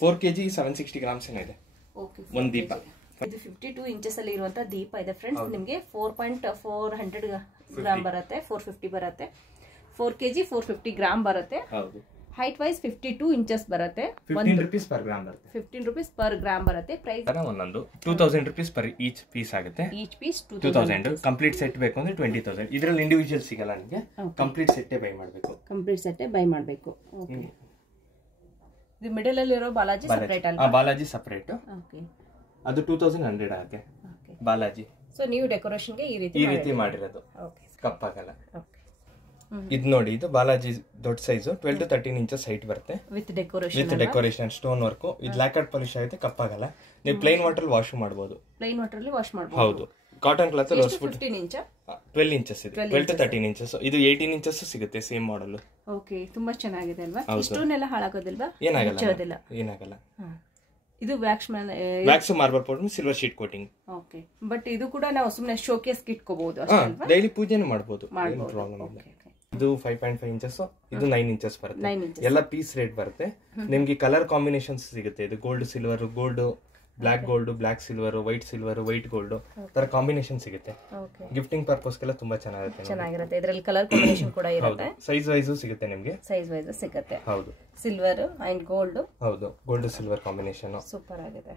4 kg 760 ಗ್ರಾಮ್ಸ್ ಇದೆ ಒಂದ್ ದೀಪ. ಇದು 52 ಇಂಚಸ್ ಅಲ್ಲಿ ಇರುವಂತ ದೀಪ ಇದೆ ಫ್ರೆಂಡ್ಸ್. ನಿಮ್ಗೆ 4.400 ಗ್ರಾಮ್ ಬರುತ್ತೆ, 450 ಬರುತ್ತೆ. 4 kg 450 ಗ್ರಾಮ್ ಬರುತ್ತೆ. ಹೌದು. ಹೈಟ್ ವೈಸ್ 52 ಇಂಚಸ್ ಬರುತ್ತೆ. 15 ರೂಪೀಸ್ ಪರ್ ಗ್ರಾಮ್ ಬರುತ್ತೆ. 15 ರೂಪೀಸ್ ಪರ್ ಗ್ರಾಮ್ ಬರುತ್ತೆ. ಪ್ರೈಸ್ ಒಂದೊಂದು 2000 ರೂಪೀಸ್ ಪರ್ ಈಚ್ ಪೀಸ್ ಆಗುತ್ತೆ. Each piece 2000. ಕಂಪ್ಲೀಟ್ ಸೆಟ್ ಬೇಕು ಅಂದ್ರೆ 20,000. ಇದರಲ್ಲಿ ಇಂಡಿವಿಜುವಲ್ ಸಿಗಲ್ಲ ನಿಮಗೆ, ಕಂಪ್ಲೀಟ್ ಸೆಟ್ಟೇ ಬೈ ಮಾಡಬೇಕು. ಇದು ಮಿಡಲ್ ಅಲ್ಲಿ ಇರೋ ಬಾಲಾಜಿ ಸೆಪರೇಟ್ ಅಲ್ಲ? ಬಾಲಾಜಿ ಸೆಪರೇಟ್. ಓಕೆ, ಅದು 2100 ಆಗುತ್ತೆ ಬಾಲಾಜಿ. ಸೊ ನೀವು ಡೆಕೋರೇಷನ್ ಗೆ ಈ ರೀತಿ ಮಾಡಿರೋದು, ಕಪ್ಪಾಗಲ್ಲ. ಇದು ನೋಡಿ, ಇದು ಬಾಲಾಜಿ ದೊಡ್ಡ ಸೈಜ್ 12 to 13 ಇಂಚಸ್ ಹೈಟ್ ಬರುತ್ತೆ ವಿತ್ ಡೆಕೋರೇಷನ್ ಸ್ಟೋನ್ ವರ್ಕ್. ಇದು ಲ್ಯಾಕರ್ಡ್ ಪಾಲಿಶ್ ಆಗುತ್ತೆ, ಕಪ್ಪಾಗಲ್ಲ. ನೀವು ಪ್ಲೈನ್ ವಾಟರ್ ವಾಶ್ ಮಾಡಬಹುದು. ಹೌದು, ಕಾಟನ್ ಕ್ಲಾತ್ 12 ಇಂಚಸ್ ಇದೆ. 12 to 13 ಇಂಚಸ್. ಇದು 18 ಇಂಚಸ್ ಸಿಗುತ್ತೆ ಸೇಮ್ ಮಾಡಲ್. ಓಕೆ, ತುಂಬಾ ಚೆನ್ನಾಗಿದೆ ಅಲ್ವಾ? ಇಷ್ಟೊಂದೆಲ್ಲ ಹಾಳಾಗೋದಿಲ್ವಾ? ಏನಾಗಲ್ಲ. ಇದು wax marble powder silver sheet coating. Okay, but ಇದು ಕೂಡ ನಾವು ಸುಮ್ಮನೆ ಶೋಕೇಸ್ ಇಟ್ಕೋಬಹುದು ಅಷ್ಟೇ ಅಲ್ವಾ? ಡೈಲಿ ಪೂಜೆನೂ ಮಾಡಬಹುದು, ಏನು ಪ್ರಾಬ್ಲಮ್ ಇಲ್ಲ. ಇದು 5.5 ಇಂಚಸ್, ಇದು 9 ಇಂಚಸ್ ಬರುತ್ತೆ. ಎಲ್ಲ ಪೀಸ್ ರೇಟ್ ಬರುತ್ತೆ. ನಿಮ್ಗೆ ಕಲರ್ ಕಾಂಬಿನೇಷನ್ಸ್ ಸಿಗುತ್ತೆ. ಇದು gold silver, gold black gold, black silver, white silver, white gold ತರ ಕಾಂಬಿನೇಷನ್ ಸಿಗುತ್ತೆ. ಗಿಫ್ಟಿಂಗ್ ಪರ್ಪಸ್ಗೆಲ್ಲ ತುಂಬಾ ಚೆನ್ನಾಗಿರುತ್ತೆ. ಇದರಲ್ಲಿ ಕಲರ್ ಕಾಂಬಿನೇಷನ್ ಕೂಡ ಇರುತ್ತೆ. ಸೈಜ್ ವೈಸ್ ಸಿಗುತ್ತೆ ನಿಮಗೆ. ಹೌದು, ಸಿಲ್ವರ್ ಅಂಡ್ ಗೋಲ್ಡ್. ಹೌದು, ಗೋಲ್ಡ್ ಸಿಲ್ವರ್ ಕಾಂಬಿನೇಷನ್ ಸೂಪರ್ ಆಗಿದೆ.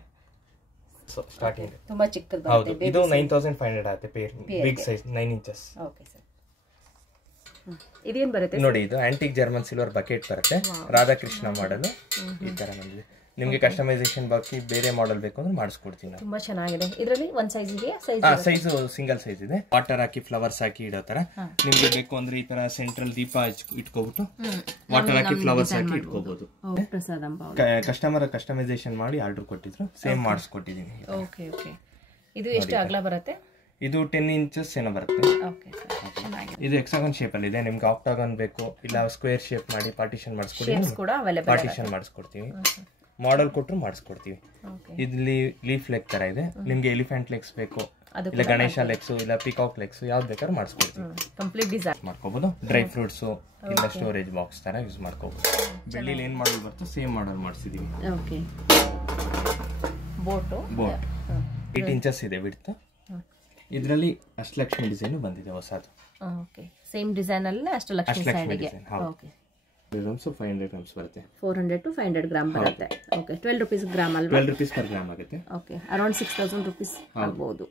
ಸೊ ಸ್ಟಾರ್ಟಿಂಗ್ ತುಂಬಾ ಚಿಕ್ಕದು. ಹೌದು, ಇದು 9500 ಆಗುತ್ತೆ pair, big size 9 inches. Okay sir, ಇದೇನ್ ಬರುತ್ತೆ ನೋಡಿ? ಇದು ಆಂಟಿಕ್ ಜರ್ಮನ್ ಸಿಲ್ವರ್ ಬಕೆಟ್ ಬರುತ್ತೆ, ರಾಧಾಕೃಷ್ಣ ಮಾಡಲ್. ಈ ತರ ಬಂದಿದೆ. ನಿಮ್ಗೆ ಕಸ್ಟಮೈಸೇಷನ್ ಬಾಕಿ ಬೇರೆ ಮಾಡೆಲ್ ಬೇಕು ಅಂದ್ರೆ ಮಾಡಿಸ್ಕೊಡ್ತೀನಿ. ತುಂಬಾ ಚೆನ್ನಾಗಿದೆ. ಇದರಲ್ಲಿ ಒಂದ್ ಸೈಜ್ ಇದೆಯಾ? ಸೈಜ್ ಸಿಂಗಲ್ ಸೈಜ್ ಇದೆ. ವಾಟರ್ ಹಾಕಿ ಫ್ಲವರ್ಸ್ ಹಾಕಿ ಇಡೋ ತರ. ನಿಮ್ಗೆ ಬೇಕು ಅಂದ್ರೆ ಈ ತರ ಸೆಂಟ್ರಲ್ ದೀಪ ಇಟ್ಕೋಬಿಟ್ಟು ವಾಟರ್ ಹಾಕಿ ಫ್ಲವರ್ಸ್ ಹಾಕಿ ಇಟ್ಕೋಬಹುದು. ಕಸ್ಟಮರ್ ಕಸ್ಟಮೈಸೇಷನ್ ಮಾಡಿ ಆರ್ಡರ್ ಕೊಟ್ಟಿದ್ರು, ಸೇಮ್ ಮಾಡಿಸ್ಕೊಟ್ಟಿದೀನಿ. ಇದು ಎಷ್ಟು ಅಗಲ ಬರುತ್ತೆ? ಇದು 10 ಇಂಚಸ್ ಏನೋ ಬರುತ್ತೆ. ಇದು ಹೆಕ್ಸಾಗನ್ ಶೇಪ್ ಅಲ್ಲಿ ಇದೆ. ನಿಮ್ಗೆ ಆಕ್ಟಾಗನ್ ಬೇಕು ಇಲ್ಲ ಸ್ಕ್ವೇರ್ ಶೇಪ್ ಮಾಡಿ ಪಾರ್ಟಿಷನ್ ಮಾಡಿಸ್ಕೊಡಿ, ಪಾರ್ಟಿಷನ್ ಮಾಡಿಸ್ಕೊಡ್ತೀವಿ. ಮಾಡೆಲ್ ಕೊಟ್ಟರು ಮಾಡಿಸ್ಕೊಡ್ತೀವಿ. ಇಲ್ಲಿ ಲೀಫ್ ಲೆಗ್ ತರ ಇದೆ. ನಿಮ್ಗೆ ಎಲಿಫೆಂಟ್ ಲೆಗ್ಸ್ ಬೇಕು ಇಲ್ಲ ಗಣೇಶ ಲೆಗ್ಸ್ ಇಲ್ಲ ಪಿಕಾಕ್ ಲೆಗ್ಸ್ ಯಾವ್ದು ಬೇಕಾದ್ರೂ ಮಾಡಿಸ್ಕೊಡ್ತೀವಿ. ಕಂಪ್ಲೀಟ್ ಡಿಸೈನ್ ಮಾಡ್ಕೋಬಹುದು. ಡ್ರೈ ಫ್ರೂಟ್ಸ್ ಇಲ್ಲ ಸ್ಟೋರೇಜ್ ಬಾಕ್ಸ್ ತರ ಯೂಸ್ ಮಾಡ್ಕೋಬಹುದು. ಬೆಳ್ಳಿಲಿ ಏನ್ ಮಾಡಲ್ ಬರ್ತೋ ಸೇಮ್ ಮಾಡಲ್ ಮಾಡಿಸಿದೀವಿ. ಬೋಟ್ 8 ಇಂಚಸ್ ಇದೆ ವಿಡ್ತ್. ಇದರಲ್ಲಿ ಅಷ್ಟಲಕ್ಷ್ಮಿ ಡಿಸೈನ್ ಬಂದಿದೆ ಹೊಸದು. ಓಕೆ, ಸೇಮ್ ಡಿಸೈನ್ ಅಲ್ಲಿ ಅಷ್ಟಲಕ್ಷ್ಮಿ ಡಿಸೈನ್. ಓಕೆ, 500 ಗ್ರಾಮ್ಸ್ ಬರುತ್ತೆ. 400 to 500 ಗ್ರಾಮ್ ಬರುತ್ತೆ. ಓಕೆ, 12 ರೂಪೀಸ್ ಗ್ರಾಮ್ ಅಲ್ವಾ? 12 ರೂಪೀಸ್ ಪರ್ ಗ್ರಾಮ್ ಆಗುತ್ತೆ. ಓಕೆ, ಅರೌಂಡ್ 6000 ರೂಪೀಸ್ ಆಗಬಹುದು.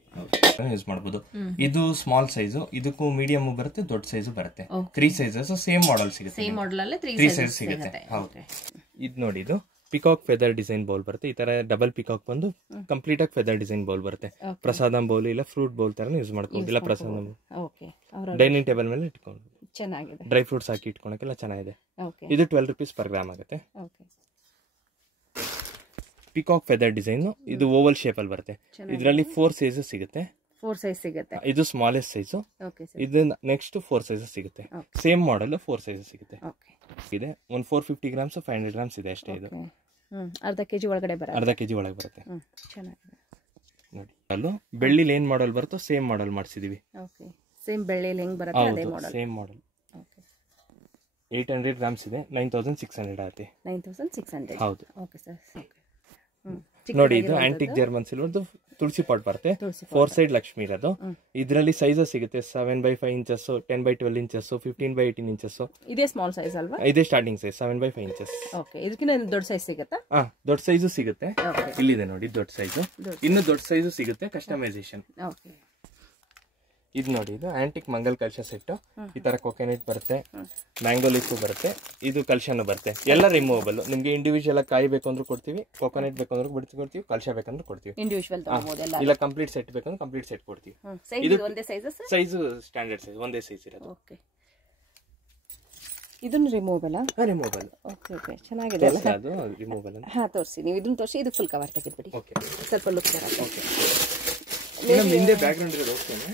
ಯೂಸ್ ಮಾಡಬಹುದು. ಇದು ಸ್ಮಾಲ್ ಸೈಜ್, ಇದಕ್ಕೂ ಮೀಡಿಯಂ ಬರುತ್ತೆ, ದೊಡ್ಡ ಸೈಜ್ ಬರುತ್ತೆ. 3 ಸೈಜಸ್ ಸೇಮ್ ಮಾಡೆಲ್ ಸಿಗುತ್ತೆ. ಸೇಮ್ ಮಾಡೆಲ್ ಅಲ್ಲಿ 3 ಸೈಜ್ ಸಿಗುತ್ತೆ. ಹೌದು. ಇದು ನೋಡಿ, ಇದು ಪಿಕಾಕ್ ಫೆದರ್ ಡಿಸೈನ್ ಬೌಲ್ ಬರುತ್ತೆ. ಈ ತರ ಡಬಲ್ ಪಿಕಾಕ್ ಬಂದು ಕಂಪ್ಲೀಟ್ ಆಗಿ ಫೆದರ್ ಡಿಸೈನ್ ಬೌಲ್ ಬರುತ್ತೆ. ಪ್ರಸಾದಂ ಬೌಲ್ ಇಲ್ಲ ಫ್ರೂಟ್ ಬೌಲ್ ತರ ಯೂಸ್ ಮಾಡ್ಕೋಬಹುದು. ಇಲ್ಲ ಪ್ರಸಾದಂ ಡೈನಿಂಗ್ ಟೇಬಲ್ ಮೇಲೆ ಇಟ್ಕೊಂಡು ಚೆನ್ನಾಗಿದೆ. ಡ್ರೈ ಫ್ರೂಟ್ಸ್ ಹಾಕಿ ಇಟ್ಕೊಳಕ್ಕೆಲ್ಲ ಚೆನ್ನಾಗಿದೆ. ಇದು 12 rupees per gram ಆಗುತ್ತೆ. ಪಿಕಾಕ್ ಫೆದರ್ ಡಿಸೈನ್ ಇದು ಓವಲ್ ಶೇಪ್ ಅಲ್ಲಿ ಬರುತ್ತೆ. ಇದರಲ್ಲಿ 4 ಸೈಜಸ್ ಸಿಗುತ್ತೆ. 4 ಸೈಜ್ ಸಿಗುತ್ತೆ. ಇದು ಸ್ಮಾಲೆಸ್ಟ್ ಸೈಜ್. ಇದು ನೆಕ್ಸ್ಟ್ 4 ಸೈಜಸ್ ಸಿಗುತ್ತೆ. ಸೇಮ್ ಮಾಡೆಲ್ 4 ಸೈಜಸ್ ಸಿಗುತ್ತೆ. ಇದೆ ಒಂದು 450 grams 500 grams ಇದೆ ಅಷ್ಟೇ. ಇದು ಅರ್ಧ ಕೆಜಿ ಒಳಗಡೆ ಬರುತ್ತೆ. ಅರ್ಧ ಕೆಜಿ ಒಳಗೆ ಬರುತ್ತೆ. ಚೆನ್ನಾಗಿದೆ ನೋಡಿ. ಅಲ್ಲೂ ಬೆಳ್ಳಿಲಿ ಏನ್ ಮಾಡೆಲ್ ಬರುತ್ತೋ ಸೇಮ್ ಮಾಡೆಲ್ ಮಾಡಿಸಿದೀವಿ. ಓಕೆ ಸೇಮ್ ಬೆಳ್ಳಿಲಿ ಹೆಂಗ್ ಬರುತ್ತೆ ಅದೇ model. Same model. Okay 800 grams ಇದೆ. 9600 ಆಗುತ್ತೆ. 9600. ಹೌದು. Okay sir. ಓಕೆ ನೋಡಿ ಇದು ಆಂಟಿಕ್ ಜರ್ಮನ್ ಸಿಲ್ವರ್ದು ತುಳಸಿ ಪಾಟ್ ಬರುತ್ತೆ. 4 ಸೈಡ್ ಲಕ್ಷ್ಮಿ ಇರೋದು. ಇದರಲ್ಲಿ ಸೈಜಸ್ ಸಿಗುತ್ತೆ 7/5 ಇಂಚಸ್, 10/12 ಇಂಚಸ್, 15/18 ಇಂಚಸ್. ಇದೇ ಸ್ಮಾಲ್ ಸೈಜ್ ಅಲ್ವಾ? ಇದೇ ಸ್ಟಾರ್ಟಿಂಗ್ ಸೈಜ್ 7/5 ಇಂಚಸ್. ಓಕೆ ಇದಕ್ಕಿಂತ ದೊಡ್ಡ ಸೈಜ್ ಸಿಗುತ್ತಾ? ದೊಡ್ಡ ಸೈಜು ಸಿಗುತ್ತೆ. ಇಲ್ಲಿದೆ ನೋಡಿ ದೊಡ್ಡ ಸೈಜು. ಇನ್ನು ದೊಡ್ಡ ಸೈಜು ಸಿಗುತ್ತೆ. ಕಸ್ಟಮೈಸೇಷನ್. ಓಕೆ ಇದು ನೋಡಿ ಇದು ಆಂಟಿಕ್ ಮಂಗಲ್ ಕಲಶ ಸೆಟ್. ಈ ತರ ಕೊಕೊನೆಟ್ ಬರುತ್ತೆ, ಮ್ಯಾಂಗೋ ಲೀಫ್ ಬರುತ್ತೆ, ಇದು ಕಲಶನು ಬರುತ್ತೆ. ಎಲ್ಲ ರಿಮೂವಬಲ್. ನಿಮ್ಗೆ ಇಂಡಿವಿಜುವಲ್ ಕಾಯಿ ಬೇಕಂದ್ರೂ ಕೊಡ್ತೀವಿ, ಕೊಕೊನೆಟ್ ಬೇಕಂದ್ರೂ ಬಿಡ್ಕೊಡ್ತೀವಿ, ಕಲಶ ಬೇಕಂದ್ರೂ ಕೊಡ್ತೀವಿ. ಇಂಡಿವಿಜುವಲ್ ತಗೋಬಹುದು. ಇಲ್ಲ ಕಂಪ್ಲೀಟ್ ಸೆಟ್ ಬೇಕಂದ್ರೆ ಕಂಪ್ಲೀಟ್ ಸೆಟ್ ಕೊಡ್ತೀವಿ. ಇದು ಒಂದೇ ಸೈಜ್ ಸೈಜ್ ಸ್ಟ್ಯಾಂಡರ್ಡ್ ಸೈಜ್ ಒಂದೇ ಸೈಜ್ ಇರೋದು. ಓಕೆ ಇದನ್ನು ರಿಮೂವಬಲ್? ರಿಮೂವಬಲ್. ಓಕೆ ಓಕೆ ಚೆನ್ನಾಗಿದೆ ಅಲ್ಲ ಅದು ರಿಮೂವಬಲ್. ತೋರಿಸಿ ನೀವು ಇದನ್ನ ತೋರಿಸಿ. ಇದು ಫುಲ್ ಕವರ್ ತೆಗೆದ್ಬಿಡಿ. ಓಕೆ ಸ್ವಲ್ಪ ಲುಕ್ ಬರುತ್ತೆ. ಓಕೆ ಹಿಂದೆ ಬ್ಯಾಕ್ಗ್ರೌಂಡ್ ಇರೋದು ಹೋಗ್ತೇನೆ.